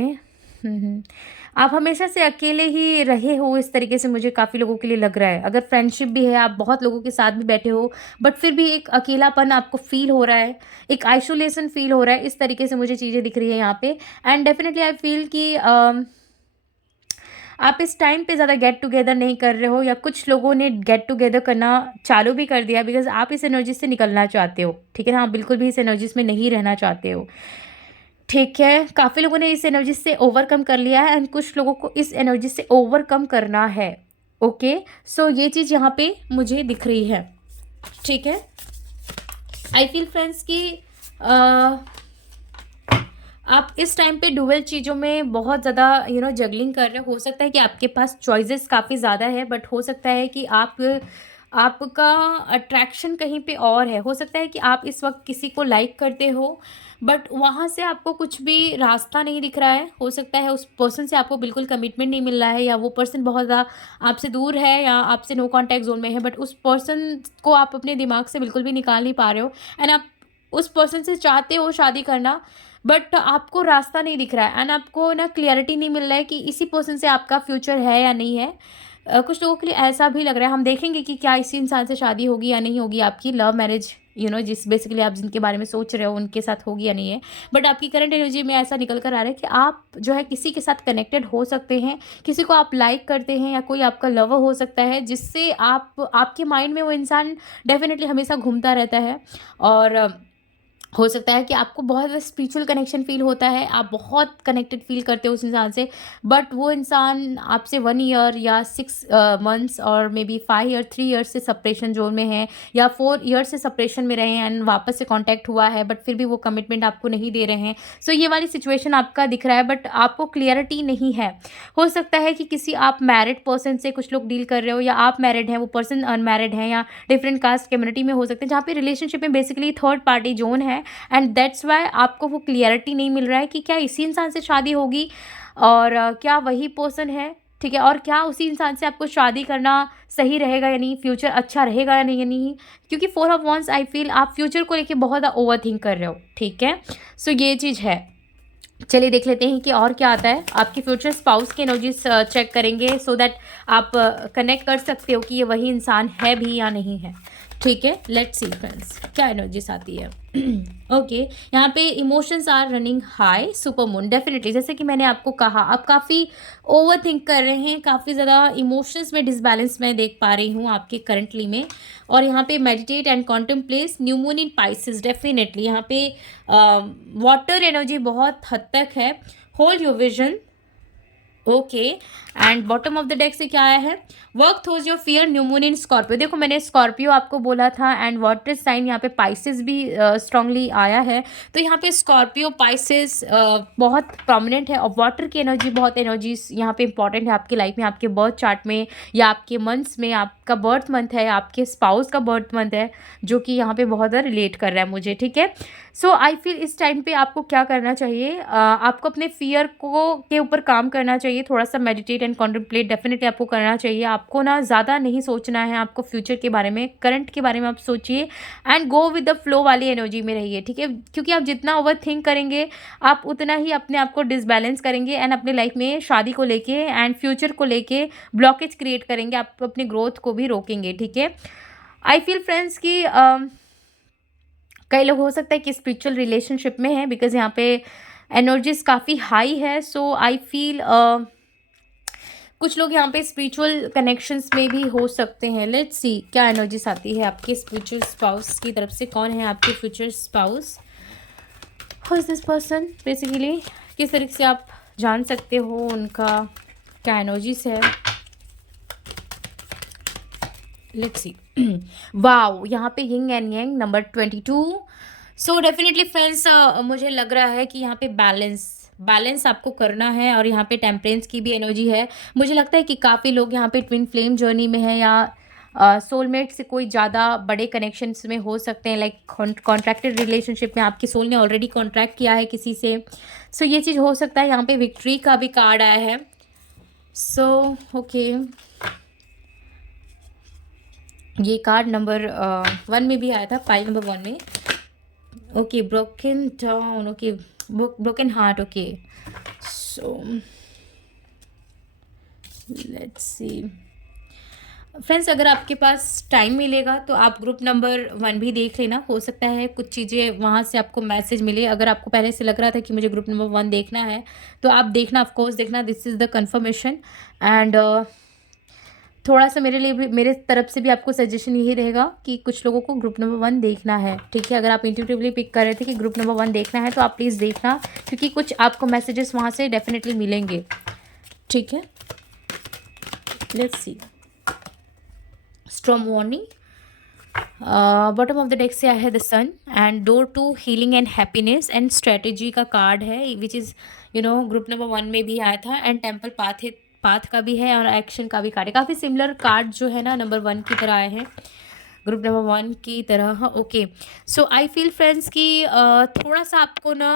आप हमेशा से अकेले ही रहे हो, इस तरीके से मुझे काफ़ी लोगों के लिए लग रहा है। अगर फ्रेंडशिप भी है, आप बहुत लोगों के साथ भी बैठे हो, बट फिर भी एक अकेलापन आपको फील हो रहा है, एक आइसोलेशन फील हो रहा है, इस तरीके से मुझे चीज़ें दिख रही है यहाँ पे। एंड डेफिनेटली आई फील कि आप इस टाइम पे ज़्यादा गेट टुगेदर नहीं कर रहे हो, या कुछ लोगों ने गेट टुगेदर करना चालू भी कर दिया, बिकॉज आप इस एनर्जी से निकलना चाहते हो, ठीक है ना। आप बिल्कुल भी इस एनर्जीज में नहीं रहना चाहते हो, ठीक है। काफ़ी लोगों ने इस एनर्जी से ओवरकम कर लिया है, एंड कुछ लोगों को इस एनर्जी से ओवरकम करना है, ओके। सो ये चीज़ यहाँ पे मुझे दिख रही है, ठीक है। आई फील फ्रेंड्स कि आप इस टाइम पे डुअल चीज़ों में बहुत ज़्यादा जगलिंग कर रहे हो सकता है कि आपके पास चॉइसेस काफ़ी ज़्यादा है, बट हो सकता है कि आपका अट्रैक्शन कहीं पे और है। हो सकता है कि आप इस वक्त किसी को लाइक करते हो, बट वहाँ से आपको कुछ भी रास्ता नहीं दिख रहा है। हो सकता है उस पर्सन से आपको बिल्कुल कमिटमेंट नहीं मिल रहा है, या वो पर्सन बहुत ज़्यादा आपसे दूर है, या आपसे नो कॉन्टैक्ट जोन में है, बट उस पर्सन को आप अपने दिमाग से बिल्कुल भी निकाल नहीं पा रहे हो। एंड आप उस पर्सन से चाहते हो शादी करना, बट आपको रास्ता नहीं दिख रहा है, एंड आपको ना क्लियरिटी नहीं मिल रहा है कि इसी पर्सन से आपका फ्यूचर है या नहीं है। कुछ लोगों के लिए ऐसा भी लग रहा है। हम देखेंगे कि क्या इसी इंसान से शादी होगी या नहीं होगी आपकी, लव मैरिज जिस बेसिकली आप जिनके बारे में सोच रहे हो उनके साथ होगी या नहीं है। बट आपकी करंट एनर्जी में ऐसा निकल कर आ रहा है कि आप जो है किसी के साथ कनेक्टेड हो सकते हैं, किसी को आप लाइक करते हैं, या कोई आपका लवर हो सकता है जिससे आपके माइंड में वो इंसान डेफिनेटली हमेशा घूमता रहता है। और हो सकता है कि आपको बहुत ज़्यादा स्पिरिचुअल कनेक्शन फील होता है, आप बहुत कनेक्टेड फील करते हो उस इंसान से, बट वो इंसान आपसे 1 ईयर या 6 मंथ्स और मे बी 5 ईयर 3 ईयर से सेपरेशन जोन में है, या 4 ईयर से सेपरेशन में रहे हैं एंड वापस से कांटेक्ट हुआ है, बट फिर भी वो कमिटमेंट आपको नहीं दे रहे हैं। सो ये वाली सिचुएशन आपका दिख रहा है, बट आपको क्लियरिटी नहीं है। हो सकता है कि किसी आप मैरिड पर्सन से कुछ लोग डील कर रहे हो, या आप मैरिड हैं, वो पर्सन अनमैरिड हैं, या डिफरेंट कास्ट कम्युनिटी में हो सकते हैं, जहाँ पे रिलेशनशिप में बेसिकली थर्ड पार्टी जोन है। एंड दैट्स वाई आपको वो क्लियरिटी नहीं मिल रहा है कि क्या इसी इंसान से शादी होगी, और क्या वही पर्सन है, ठीक है, और क्या उसी इंसान से आपको शादी करना सही रहेगा या नहीं, फ्यूचर अच्छा रहेगा या नहीं। क्योंकि 4 ऑफ वंस आई फील आप फ्यूचर को लेके बहुत ज़्यादा ओवर थिंक कर रहे हो, ठीक है। सो ये चीज़ है। चलिए देख लेते हैं कि और क्या आता है। आपकी फ्यूचर स्पाउस की एनर्जीज चेक करेंगे, सो दैट आप कनेक्ट कर सकते हो कि ये वही इंसान है भी या नहीं है, ठीक है, लेट्स सी फ्रेंड्स क्या एनर्जीज आती है। ओके यहाँ पे emotions are running high, super moon definitely जैसे कि मैंने आपको कहा आप काफ़ी ओवर थिंक कर रहे हैं, काफ़ी ज़्यादा इमोशंस में डिसबैलेंस मैं देख पा रही हूँ आपके करंटली में। और यहाँ पे meditate and contemplate, new moon in Pisces, definitely यहाँ पे वाटर एनर्जी बहुत हद तक है। Hold your vision, okay. And bottom of the deck से क्या आया है, work throws your fear, new moon in Scorpio. देखो मैंने स्कॉर्पियो आपको बोला था एंड वाटर साइन यहाँ पे पाइसेस भी स्ट्रांगली आया है। तो यहाँ पे स्कॉर्पियो पाइसेस बहुत प्रोमिनेंट है और वाटर की एनर्जी बहुत एनर्जीज यहाँ पे इंपॉर्टेंट है आपकी लाइफ में, आपके बर्थ चार्ट में या आपके मंथ्स में। आपका बर्थ मंथ है, आपके स्पाउस का बर्थ मंथ है, जो कि यहाँ पे बहुत ज़्यादा रिलेट कर रहा है मुझे, ठीक है। सो आई फील इस टाइम पे आपको क्या करना चाहिए, आपको अपने फियर को के ऊपर काम करना चाहिए, थोड़ा सा मेडिटेट एंड कॉन्टेम्पलेट डेफिनेटली आपको करना चाहिए। आपको ना ज़्यादा नहीं सोचना है, आपको फ्यूचर के बारे में, करंट के बारे में आप सोचिए and go with the flow वाली एनर्जी में रहिए, ठीक है। क्योंकि आप जितना ओवर थिंक करेंगे आप उतना ही अपने आप को डिसबैलेंस करेंगे एंड अपने लाइफ में शादी को लेके एंड फ्यूचर को लेके ब्लॉकेज क्रिएट करेंगे, आप अपनी ग्रोथ को भी रोकेंगे, ठीक है। आई फील फ्रेंड्स कि कई लोग हो सकता है कि स्पिरिचुअल रिलेशनशिप में है, बिकॉज यहाँ पे एनर्जीज काफ़ी हाई है। सो आई फील कुछ लोग यहाँ पे स्पिरिचुअल कनेक्शंस में भी हो सकते हैं। लेट्स सी क्या एनर्जीज आती है आपके स्पिरिचुअल स्पाउस की तरफ से। कौन है आपके future spouse, who is this person, basically किस तरीके से आप जान सकते हो उनका क्या एनर्जीज है। लेट्स सी वाओ, यहाँ पे yin and yang number 22। So definitely friends मुझे लग रहा है कि यहाँ पे बैलेंस आपको करना है और यहाँ पे टेम्परेंस की भी एनर्जी है। मुझे लगता है कि काफ़ी लोग यहाँ पे ट्विन फ्लेम जर्नी में है या सोलमेट से कोई ज़्यादा बड़े कनेक्शंस में हो सकते हैं, लाइक कॉन्ट्रैक्टेड रिलेशनशिप में आपकी सोल ने ऑलरेडी कॉन्ट्रैक्ट किया है किसी से। सो ये चीज़ हो सकता है। यहाँ पे विक्ट्री का भी कार्ड आया है। सो ओके ये कार्ड नंबर 1 में भी आया था, फाइल नंबर 1 में। Okay broken down, okay broken heart, okay. So let's see friends, अगर आपके पास टाइम मिलेगा तो आप ग्रुप नंबर 1 भी देख लेना, हो सकता है कुछ चीज़ें वहाँ से आपको मैसेज मिले। अगर आपको पहले से लग रहा था कि मुझे ग्रुप नंबर 1 देखना है तो आप देखना, ऑफकोर्स देखना, this is the confirmation. And थोड़ा सा मेरे लिए भी, मेरे तरफ से भी आपको सजेशन यही रहेगा कि कुछ लोगों को ग्रुप नंबर 1 देखना है, ठीक है। अगर आप इंट्यूटिवली पिक कर रहे थे कि ग्रुप नंबर 1 देखना है तो आप प्लीज़ देखना, क्योंकि कुछ आपको मैसेजेस वहाँ से डेफिनेटली मिलेंगे, ठीक है। Let's see storm warning, bottom of the deck से आया है the sun and door to healing and happiness and strategy का कार्ड है, विच इज़ ग्रुप नंबर 1 में भी आया था। एंड टेम्पल पाथ का भी है और एक्शन का भी कार्ड है। काफ़ी सिमिलर कार्ड जो है ना नंबर 1 की तरह आए हैं, ग्रुप नंबर 1 की तरह, okay. So I feel friends कि थोड़ा सा आपको ना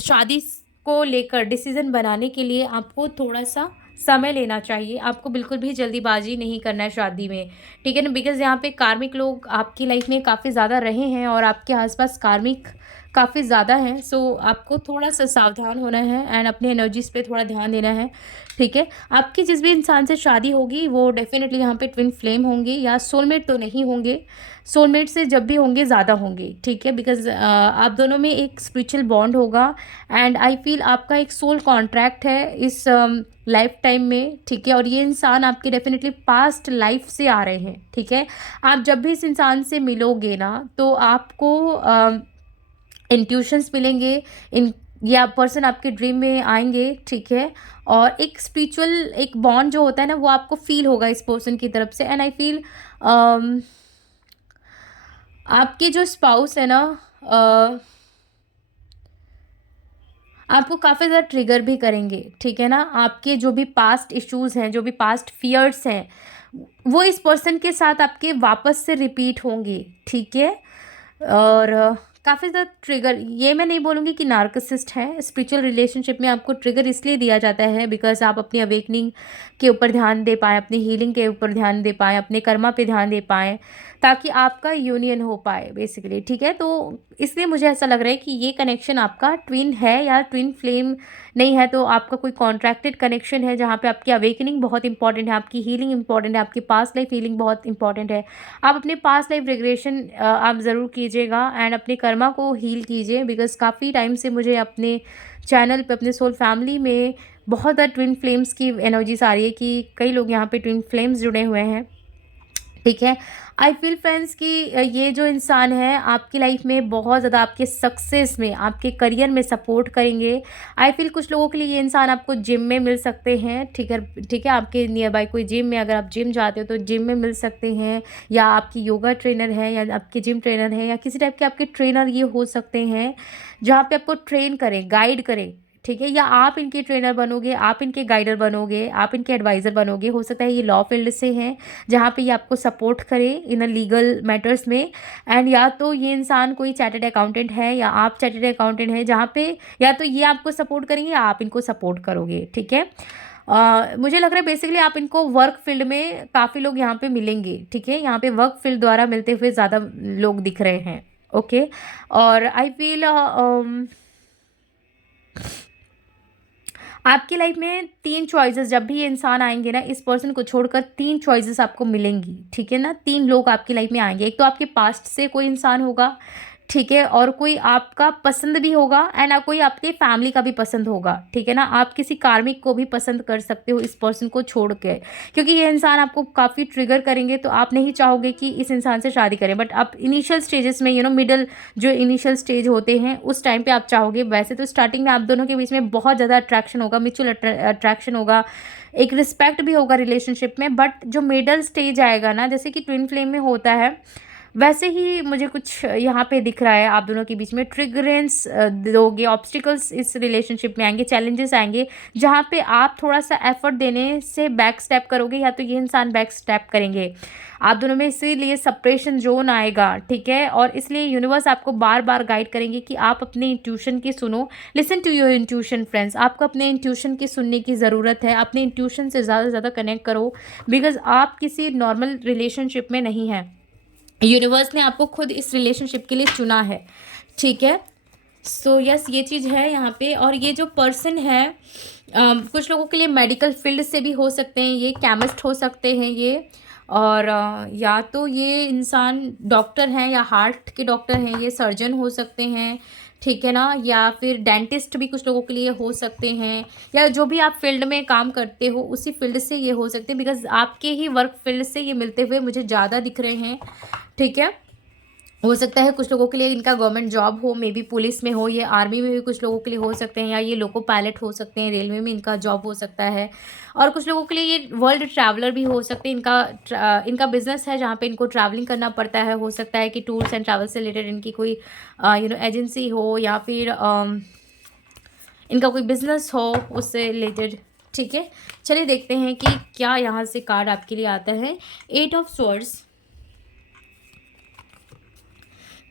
शादी को लेकर डिसीज़न बनाने के लिए आपको थोड़ा सा समय लेना चाहिए। आपको बिल्कुल भी जल्दीबाजी नहीं करना है शादी में, ठीक है ना। बिकॉज यहाँ पे कार्मिक लोग आपकी लाइफ में काफ़ी ज़्यादा रहे हैं और आपके आसपास कार्मिक काफ़ी ज़्यादा हैं। सो आपको थोड़ा सा सावधान होना है एंड अपने एनर्जीज पे थोड़ा ध्यान देना है, ठीक है। आपकी जिस भी इंसान से शादी होगी वो डेफिनेटली यहाँ पे ट्विन फ्लेम होंगे या सोलमेट तो नहीं होंगे, सोलमेट से जब भी होंगे ज़्यादा होंगे, ठीक है। बिकॉज आप दोनों में एक स्पिरिचुअल बॉन्ड होगा एंड आई फील आपका एक सोल कॉन्ट्रैक्ट है इस लाइफ टाइम में, ठीक है। और ये इंसान आपके डेफिनेटली पास्ट लाइफ से आ रहे हैं, ठीक है। आप जब भी इस इंसान से मिलोगे ना तो आपको इंट्यूशंस मिलेंगे, इन या पर्सन आपके ड्रीम में आएंगे, ठीक है। और एक स्पिरिचुअल एक बॉन्ड जो होता है ना वो आपको फील होगा इस पर्सन की तरफ से। एंड आई फील आपके जो स्पाउस है ना आपको काफ़ी ज़्यादा ट्रिगर भी करेंगे, ठीक है ना। आपके जो भी पास्ट इश्यूज़ हैं, जो भी पास्ट फियर्स हैं, वो इस पर्सन के साथ आपके वापस से रिपीट होंगे, ठीक है। और काफ़ी ज़्यादा ट्रिगर, ये मैं नहीं बोलूँगी कि नार्सिसिस्ट है। स्पिरिचुअल रिलेशनशिप में आपको ट्रिगर इसलिए दिया जाता है बिकॉज़ आप अपनी अवेकनिंग के ऊपर ध्यान दे पाएँ, अपनी हीलिंग के ऊपर ध्यान दे पाएँ, अपने कर्मा पे ध्यान दे पाएँ, ताकि आपका यूनियन हो पाए बेसिकली, ठीक है? तो इसलिए मुझे ऐसा लग रहा है कि ये कनेक्शन आपका ट्विन है या ट्विन फ्लेम नहीं है, तो आपका कोई कॉन्ट्रैक्टेड कनेक्शन है जहाँ पे आपकी अवेकनिंग बहुत इंपॉर्टेंट है, आपकी हीलिंग इंपॉर्टेंट है, आपकी पास्ट लाइफ हीलिंग बहुत इंपॉर्टेंट है। आप अपने पास्ट लाइफ रिग्रेशन आप ज़रूर कीजिएगा एंड अपने कर्मा को हील कीजिए, बिकॉज़ काफ़ी टाइम से मुझे अपने चैनल पे, अपने सोल फैमिली में बहुत ज़्यादा ट्विन फ्लेम्स की एनर्जीज आ रही है कि कई लोग यहाँ पे ट्विन फ्लेम्स जुड़े हुए हैं, ठीक है? आई फील फ्रेंड्स कि ये जो इंसान है आपकी लाइफ में बहुत ज़्यादा आपके सक्सेस में, आपके करियर में सपोर्ट करेंगे। आई फील कुछ लोगों के लिए ये इंसान आपको जिम में मिल सकते हैं, ठीक है? ठीक है, आपके नियर बाय कोई जिम में, अगर आप जिम जाते हो तो जिम में मिल सकते हैं, या आपकी योगा ट्रेनर है, या आपके जिम ट्रेनर है, या किसी टाइप के आपके ट्रेनर ये हो सकते हैं जहाँ पे आपको ट्रेन करें, गाइड करें, ठीक है? या आप इनके ट्रेनर बनोगे, आप इनके गाइडर बनोगे, आप इनके एडवाइज़र बनोगे। हो सकता है ये लॉ फील्ड से हैं जहाँ पे ये आपको सपोर्ट करे इन अ लीगल मैटर्स में, एंड या तो ये इंसान कोई चार्टर्ड अकाउंटेंट है या आप चार्टर्ड अकाउंटेंट हैं, जहाँ पे या तो ये आपको सपोर्ट करेंगे या आप इनको सपोर्ट करोगे, ठीक है? मुझे लग रहा है बेसिकली आप इनको वर्क फील्ड में काफ़ी लोग यहाँ पे मिलेंगे, ठीक है? यहाँ पे वर्क फील्ड द्वारा मिलते हुए ज़्यादा लोग दिख रहे हैं, ओके? और आई फील आपकी लाइफ में 3 चॉइसेस, जब भी ये इंसान आएँगे ना, इस पर्सन को छोड़कर 3 चॉइसेस आपको मिलेंगी, ठीक है ना? 3 लोग आपकी लाइफ में आएँगे। एक तो आपके पास्ट से कोई इंसान होगा, ठीक है? और कोई आपका पसंद भी होगा एंड कोई आपके फैमिली का भी पसंद होगा, ठीक है ना? आप किसी कार्मिक को भी पसंद कर सकते हो इस पर्सन को छोड़ के, क्योंकि ये इंसान आपको काफ़ी ट्रिगर करेंगे, तो आप नहीं चाहोगे कि इस इंसान से शादी करें। बट आप इनिशियल स्टेजेस में, मिडल जो इनिशियल स्टेज होते हैं, उस टाइम पे आप चाहोगे। वैसे तो स्टार्टिंग में आप दोनों के बीच में बहुत ज़्यादा अट्रैक्शन होगा, म्यूचुअल अट्रैक्शन होगा, एक रिस्पेक्ट भी होगा रिलेशनशिप में। बट जो मिडल स्टेज आएगा ना, जैसे कि ट्विन फ्लेम में होता है, वैसे ही मुझे कुछ यहाँ पे दिख रहा है आप दोनों के बीच में ट्रिगरेंस दोगे, ऑब्स्टिकल्स इस रिलेशनशिप में आएंगे, चैलेंजेस आएंगे, जहाँ पे आप थोड़ा सा एफर्ट देने से बैक स्टेप करोगे या तो ये इंसान बैक स्टेप करेंगे। आप दोनों में इसीलिए सेपरेशन जोन आएगा, ठीक है? और इसलिए यूनिवर्स आपको बार बार गाइड करेंगे कि आप अपने इंट्यूशन की सुनो। Listen to your intuition friends, आपको अपने इंट्यूशन की सुनने की ज़रूरत है। अपने इंट्यूशन से ज़्यादा से ज़्यादा कनेक्ट करो, बिकॉज आप किसी नॉर्मल रिलेशनशिप में नहीं हैं। यूनिवर्स ने आपको खुद इस रिलेशनशिप के लिए चुना है, ठीक है? सो यस, ये चीज़ है यहाँ पे। और ये जो पर्सन है कुछ लोगों के लिए मेडिकल फील्ड से भी हो सकते हैं, ये केमिस्ट हो सकते हैं ये, और या तो ये इंसान डॉक्टर हैं या हार्ट के डॉक्टर हैं, ये सर्जन हो सकते हैं, ठीक है ना? या फिर डेंटिस्ट भी कुछ लोगों के लिए हो सकते हैं, या जो भी आप फील्ड में काम करते हो उसी फील्ड से ये हो सकते हैं, बिकॉज आपके ही वर्क फील्ड से ये मिलते हुए मुझे ज़्यादा दिख रहे हैं, ठीक है? हो सकता है कुछ लोगों के लिए इनका गवर्नमेंट जॉब हो, मे बी पुलिस में हो, ये आर्मी में भी कुछ लोगों के लिए हो सकते हैं, या ये लोको पायलट हो सकते हैं, रेलवे में इनका जॉब हो सकता है। और कुछ लोगों के लिए ये वर्ल्ड ट्रैवलर भी हो सकते हैं, इनका बिजनेस है जहाँ पे इनको ट्रैवलिंग करना पड़ता है। हो सकता है कि टूर्स एंड ट्रैवल से रिलेटेड इनकी कोई एजेंसी हो, या फिर इनका कोई बिजनेस हो उससे रिलेटेड, ठीक है? चलिए देखते हैं कि क्या यहाँ से कार्ड आपके लिए आता है। 8 of swords,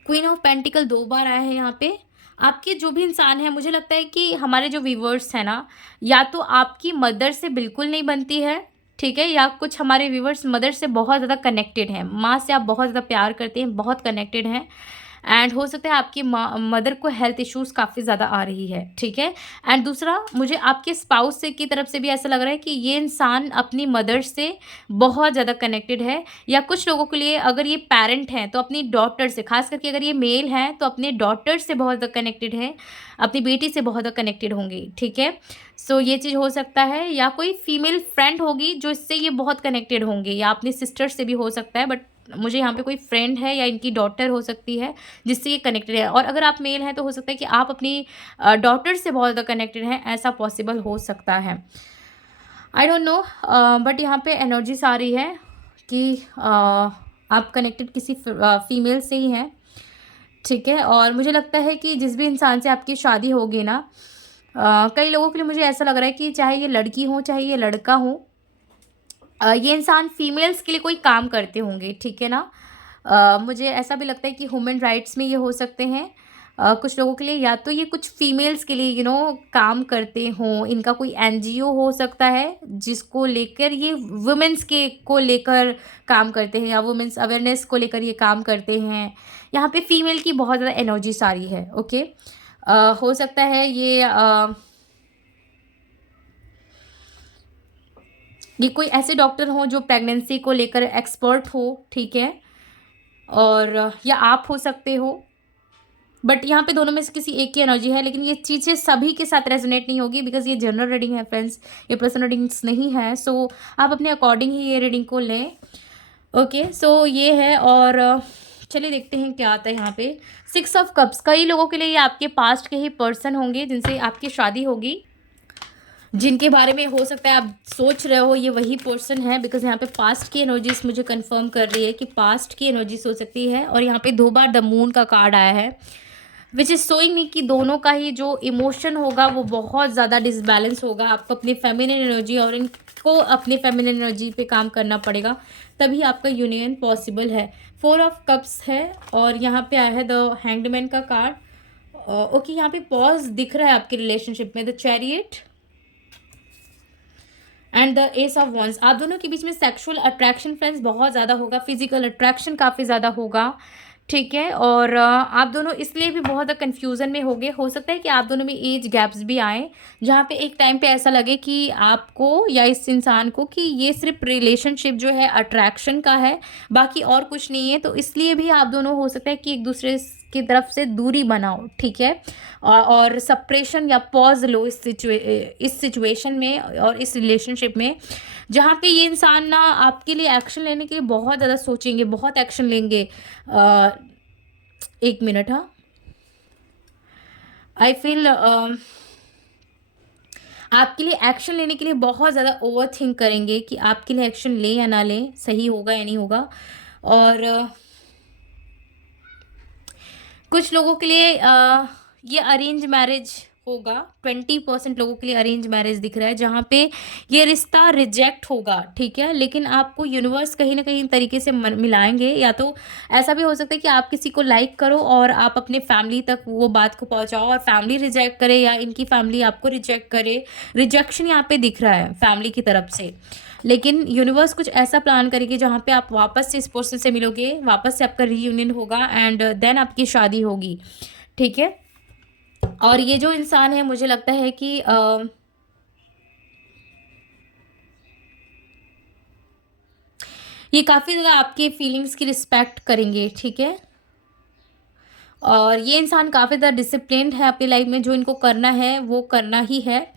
queen of pentacle 2 बार आया है यहाँ पे। आपके जो भी इंसान है, मुझे लगता है कि हमारे जो व्यूवर्स हैं ना, या तो आपकी मदर से बिल्कुल नहीं बनती है, ठीक है? या कुछ हमारे व्यूवर्स मदर से बहुत ज़्यादा कनेक्टेड हैं, माँ से आप बहुत ज़्यादा प्यार करते हैं, बहुत कनेक्टेड हैं, एंड हो सकता है आपकी मदर को हेल्थ इश्यूज़ काफ़ी ज़्यादा आ रही है, ठीक है? एंड दूसरा, मुझे आपके स्पाउस से की तरफ से भी ऐसा लग रहा है कि ये इंसान अपनी मदर से बहुत ज़्यादा कनेक्टेड है, या कुछ लोगों के लिए अगर ये पेरेंट हैं तो अपनी डॉटर से, खास करके अगर ये मेल हैं तो अपने डॉटर से बहुत ज़्यादा कनेक्टेड है, अपनी बेटी से बहुत ज़्यादा कनेक्टेड होंगे, ठीक है? सो ये चीज़ हो सकता है, या कोई फीमेल फ्रेंड होगी जो इससे ये बहुत कनेक्टेड होंगे, या अपनी सिस्टर से भी हो सकता है। बट मुझे यहाँ पे कोई फ्रेंड है या इनकी डॉटर हो सकती है जिससे ये कनेक्टेड है। और अगर आप मेल हैं तो हो सकता है कि आप अपनी डॉटर से बहुत ज़्यादा कनेक्टेड हैं, ऐसा पॉसिबल हो सकता है। आई डोंट नो, बट यहाँ पे एनर्जीज आ रही है कि आप कनेक्टेड किसी फीमेल से ही हैं, ठीक है? और मुझे लगता है कि जिस भी इंसान से आपकी शादी होगी ना, कई लोगों के लिए मुझे ऐसा लग रहा है कि चाहे ये लड़की हो चाहे ये लड़का हो, ये इंसान फीमेल्स के लिए कोई काम करते होंगे, ठीक है ना? मुझे ऐसा भी लगता है कि ह्यूमन राइट्स में ये हो सकते हैं, कुछ लोगों के लिए, या तो ये कुछ फीमेल्स के लिए काम करते हों, इनका कोई एनजीओ हो सकता है जिसको लेकर ये वुमेन्स के को लेकर काम करते हैं, या वुमेन्स अवेयरनेस को लेकर ये काम करते हैं। यहाँ पे फीमेल की बहुत ज़्यादा एनर्जी सारी है। ओके, हो सकता है ये कोई ऐसे डॉक्टर हो जो प्रेगनेंसी को लेकर एक्सपर्ट हो, ठीक है, और या आप हो सकते हो। बट यहाँ पे दोनों में से किसी एक की एनर्जी है, लेकिन ये चीज़ें सभी के साथ रेजोनेट नहीं होगी, बिकॉज ये जनरल रीडिंग है फ्रेंड्स, ये पर्सनल रीडिंग्स नहीं है। सो आप अपने अकॉर्डिंग ही ये रीडिंग को लें। ओके, सो ये है, और चलिए देखते हैं क्या आता है यहाँ पे। 6 ऑफ कप्स, कई लोगों के लिए ये आपके पास्ट के ही पर्सन होंगे जिनसे आपकी शादी होगी, जिनके बारे में हो सकता है आप सोच रहे हो ये वही पर्सन है, बिकॉज यहाँ पे पास्ट की एनर्जीज मुझे कंफर्म कर रही है कि पास्ट की एनर्जीज हो सकती है। और यहाँ पे 2 बार द मून का कार्ड आया है, विच इज़ शोइंग मी कि दोनों का ही जो इमोशन होगा वो बहुत ज़्यादा डिसबैलेंस होगा। आपको अपनी फेमिनिन एनर्जी और इनको अपनी फेमिनिन एनर्जी पे काम करना पड़ेगा, तभी आपका यूनियन पॉसिबल है। 4 ऑफ कप्स है, और यहाँ पे आया है द हैंग्ड मैन का कार्ड। ओके, यहाँ पे पॉज दिख रहा है आपके रिलेशनशिप में, the chariot and the ace of wands. आप दोनों के बीच में सेक्सुअल अट्रैक्शन फ्रेंड्स बहुत ज़्यादा होगा, फिजिकल अट्रैक्शन काफ़ी ज़्यादा होगा, ठीक है। और आप दोनों इसलिए भी बहुत ज़्यादा कन्फ्यूज़न में होंगे। हो सकता है कि आप दोनों में एज गैप्स भी आएँ, जहाँ पे एक टाइम पे ऐसा लगे कि आपको या इस इंसान को कि ये सिर्फ रिलेशनशिप जो है अट्रैक्शन का है, बाकी और कुछ नहीं है। तो इसलिए भी आप दोनों हो सकता है कि एक दूसरे की तरफ से दूरी बनाओ, ठीक है, और सप्रेशन या पॉज लो इस सिचुएशन में और इस रिलेशनशिप में, जहाँ पे ये इंसान ना आपके लिए एक्शन लेने के लिए बहुत ज़्यादा सोचेंगे, बहुत एक्शन लेंगे। एक मिनट, हाँ, आई फील आपके लिए एक्शन लेने के लिए बहुत ज़्यादा ओवर थिंक करेंगे कि आपके लिए एक्शन लें या ना लें, सही होगा या नहीं होगा। और कुछ लोगों के लिए ये अरेंज मैरिज होगा। 20% लोगों के लिए अरेंज मैरिज दिख रहा है, जहाँ पे ये रिश्ता रिजेक्ट होगा, ठीक है, लेकिन आपको यूनिवर्स कहीं ना कहीं तरीके से मिलाएंगे। या तो ऐसा भी हो सकता है कि आप किसी को लाइक करो और आप अपने फैमिली तक वो बात को पहुँचाओ और फैमिली रिजेक्ट करे, या इनकी फैमिली आपको रिजेक्ट करे। रिजेक्शन यहाँ पे दिख रहा है फैमिली की तरफ से, लेकिन यूनिवर्स कुछ ऐसा प्लान करेगी जहाँ पे आप वापस से इस पर्सन से मिलोगे, वापस से आपका रीयूनियन होगा, एंड देन आपकी शादी होगी, ठीक है। और ये जो इंसान है, मुझे लगता है कि ये काफ़ी ज़्यादा आपके फीलिंग्स की रिस्पेक्ट करेंगे, ठीक है। और ये इंसान काफ़ी ज़्यादा डिसिप्लिन्ड है अपनी लाइफ में, जो इनको करना है वो करना ही है।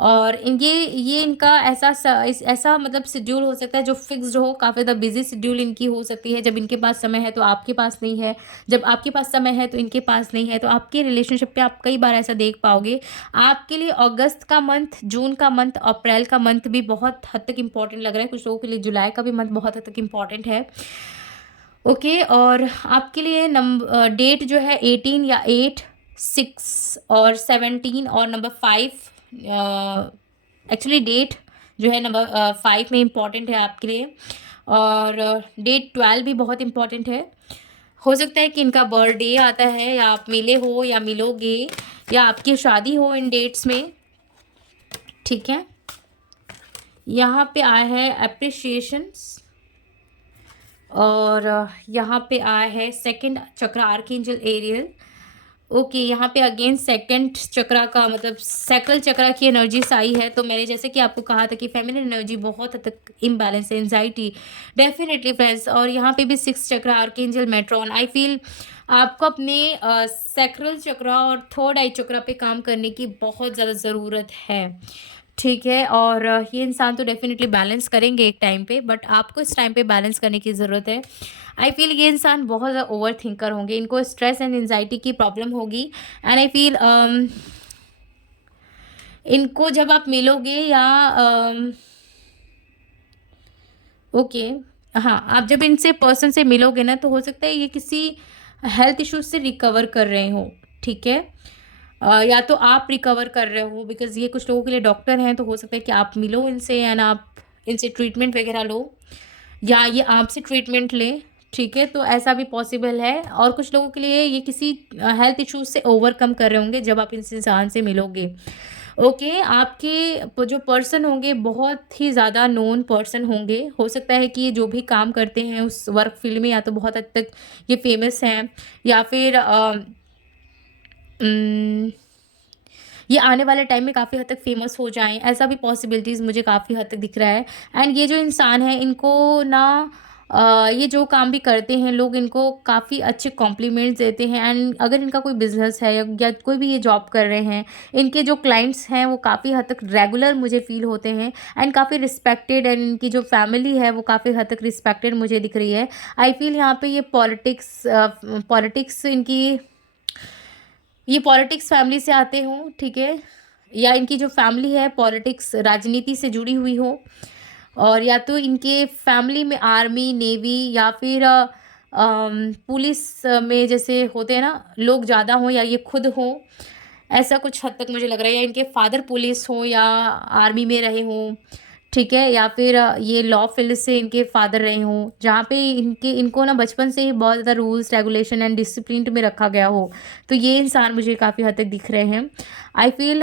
और ये इनका ऐसा मतलब शेड्यूल हो सकता है जो फिक्स्ड हो, काफ़ी ज़्यादा बिजी शेड्यूल इनकी हो सकती है। जब इनके पास समय है तो आपके पास नहीं है, जब आपके पास समय है तो इनके पास नहीं है। तो आपके रिलेशनशिप पे आप कई बार ऐसा देख पाओगे। आपके लिए अगस्त का मंथ, जून का मंथ, अप्रैल का मंथ भी बहुत हद तक इम्पॉर्टेंट लग रहा है। कुछ लोगों के लिए जुलाई का भी मंथ बहुत हद तक इम्पॉर्टेंट है, ओके। और आपके लिए डेट जो है 18 या 8, 6 और 17 और नंबर 5, एक्चुअली डेट जो है नंबर 5 में इम्पॉर्टेंट है आपके लिए। और डेट 12 भी बहुत इम्पॉर्टेंट है। हो सकता है कि इनका बर्थडे आता है, या आप मिले हो या मिलोगे, या आपकी शादी हो इन डेट्स में, ठीक है। यहाँ पे आया है अप्रिशिएशंस, और यहाँ पे आया है सेकंड चक्र आर्कएंजल एरियल, ओके। यहाँ पे अगेन सेकंड चक्रा का मतलब सैक्रल चक्रा की एनर्जीज आई है। तो मैंने जैसे कि आपको कहा था कि फेमिनिन एनर्जी बहुत हद तक इम्बैलेंस है, एंजाइटी डेफिनेटली फ्रेंड्स। और यहाँ पे भी 6 चक्रा आर्कएंजल मेट्रॉन। आई फील आपको अपने सैक्रल चक्रा और थर्ड आई चक्रा पे काम करने की बहुत ज़्यादा ज़रूरत है, ठीक है। और ये इंसान तो डेफिनेटली बैलेंस करेंगे एक टाइम पे, बट आपको इस टाइम पे बैलेंस करने की ज़रूरत है। आई फील ये इंसान बहुत ज़्यादा ओवर थिंकर होंगे, इनको स्ट्रेस एंड एंजाइटी की प्रॉब्लम होगी। एंड आई फील इनको जब आप मिलोगे या ओके, हाँ, आप जब इनसे पर्सन से मिलोगे ना, तो हो सकता है ये किसी हेल्थ इश्यूज से रिकवर कर रहे हो, ठीक है। या तो आप रिकवर कर रहे हो, बिकॉज ये कुछ लोगों के लिए डॉक्टर हैं, तो हो सकता है कि आप मिलो इनसे एंड आप इनसे ट्रीटमेंट वगैरह लो, या ये आपसे ट्रीटमेंट ले, ठीक है, तो ऐसा भी पॉसिबल है और कुछ लोगों के लिए ये किसी हेल्थ इश्यूज से ओवरकम कर रहे होंगे जब आप इस इंसान से मिलोगे। ओके, आपके जो पर्सन होंगे बहुत ही ज़्यादा नोन पर्सन होंगे। हो सकता है कि ये जो भी काम करते हैं उस वर्क फील्ड में या तो बहुत हद तक ये फेमस हैं या फिर उम, ये आने वाले टाइम में काफ़ी हद तक फेमस हो जाएँ, ऐसा भी पॉसिबिलिटीज़ मुझे काफ़ी हद तक दिख रहा है। एंड ये जो इंसान है इनको ना ये जो काम भी करते हैं लोग इनको काफ़ी अच्छे कॉम्प्लीमेंट्स देते हैं एंड अगर इनका कोई बिज़नेस है या कोई भी ये जॉब कर रहे हैं, इनके जो क्लाइंट्स हैं वो काफ़ी हद तक रेगुलर मुझे फ़ील होते हैं एंड काफ़ी रिस्पेक्टेड एंड इनकी जो फैमिली है वो काफ़ी हद तक रिस्पेक्टेड मुझे दिख रही है। आई फ़ील यहाँ पे ये पॉलिटिक्स फैमिली से आते हों, ठीक है? या इनकी जो फैमिली है पॉलिटिक्स राजनीति से जुड़ी हुई हो और या तो इनके फैमिली में आर्मी, नेवी या फिर पुलिस में जैसे होते हैं ना लोग ज़्यादा हों या ये खुद हों, ऐसा कुछ हद तक मुझे लग रहा है या इनके फादर पुलिस हों या आर्मी में रहे हों, ठीक है? या फिर ये लॉ फील्ड से इनके फादर रहे हों, जहाँ पे इनको ना बचपन से ही बहुत ज़्यादा रूल्स, रेगुलेशन एंड डिसिप्लिन में रखा गया हो। तो ये इंसान मुझे काफ़ी हद तक दिख रहे हैं। आई फ़ील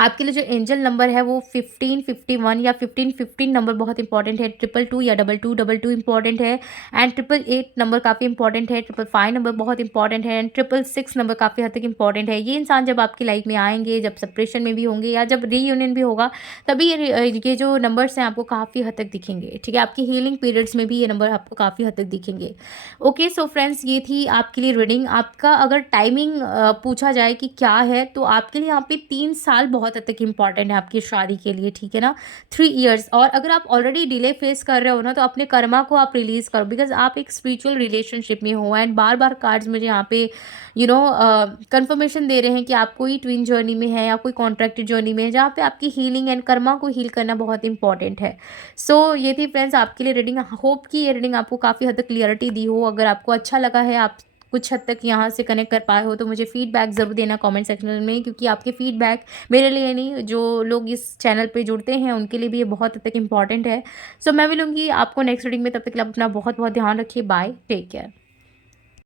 आपके लिए जो एंजल नंबर है वो 1551 या 1515 नंबर बहुत इंपॉर्टेंट है। 222 या 2222 इंपॉर्टेंट है एंड 888 नंबर काफ़ी इंपॉर्टेंट है। 555 नंबर बहुत इंपॉर्टेंट है एंड 666 नंबर काफ़ी हद तक इंपॉर्टेंट है। ये इंसान जब आपकी लाइफ में आएंगे, जब सेपरेशन में भी होंगे या जब रीयूनियन भी होगा, तभी ये जो नंबर्स हैं आपको काफ़ी हद तक दिखेंगे, ठीक है? आपकी हीलिंग पीरियड्स में भी ये नंबर आपको काफ़ी हद तक दिखेंगे। ओके, सो फ्रेंड्स ये थी आपके लिए रीडिंग। आपका अगर टाइमिंग पूछा जाए कि क्या है, तो आपके लिए यहाँ पे 3 साल बहुत हद तक इम्पॉर्टेंट है आपकी शादी के लिए, ठीक है ना? 3 इयर्स। और अगर आप ऑलरेडी डिले फेस कर रहे हो ना, तो अपने कर्मा को आप रिलीज़ करो बिकॉज़ आप एक स्पिरिचुअल रिलेशनशिप में हो एंड बार-बार कार्ड्स मुझे यहाँ पे कन्फर्मेशन दे रहे हैं कि आप कोई ट्विन जर्नी में है या कोई कॉन्ट्रैक्टेड जर्नी में है, जहाँ पे आपकी हीलिंग एंड कर्मा को हील करना बहुत इंपॉर्टेंट है। सो ये थी फ्रेंड्स आपके लिए रीडिंग। होप कि ये रीडिंग आपको काफ़ी हद तक क्लियरिटी दी हो। अगर आपको अच्छा लगा है, आप कुछ हद तक यहाँ से कनेक्ट कर पाए हो, तो मुझे फीडबैक ज़रूर देना कमेंट सेक्शन में, क्योंकि आपके फीडबैक मेरे लिए नहीं, जो लोग इस चैनल पे जुड़ते हैं उनके लिए भी ये बहुत हद तक इम्पॉर्टेंट है। सो मैं मिलूँगी आपको नेक्स्ट रीडिंग में, तब तक के लिए आप अपना बहुत बहुत ध्यान रखिए। Bye, take care.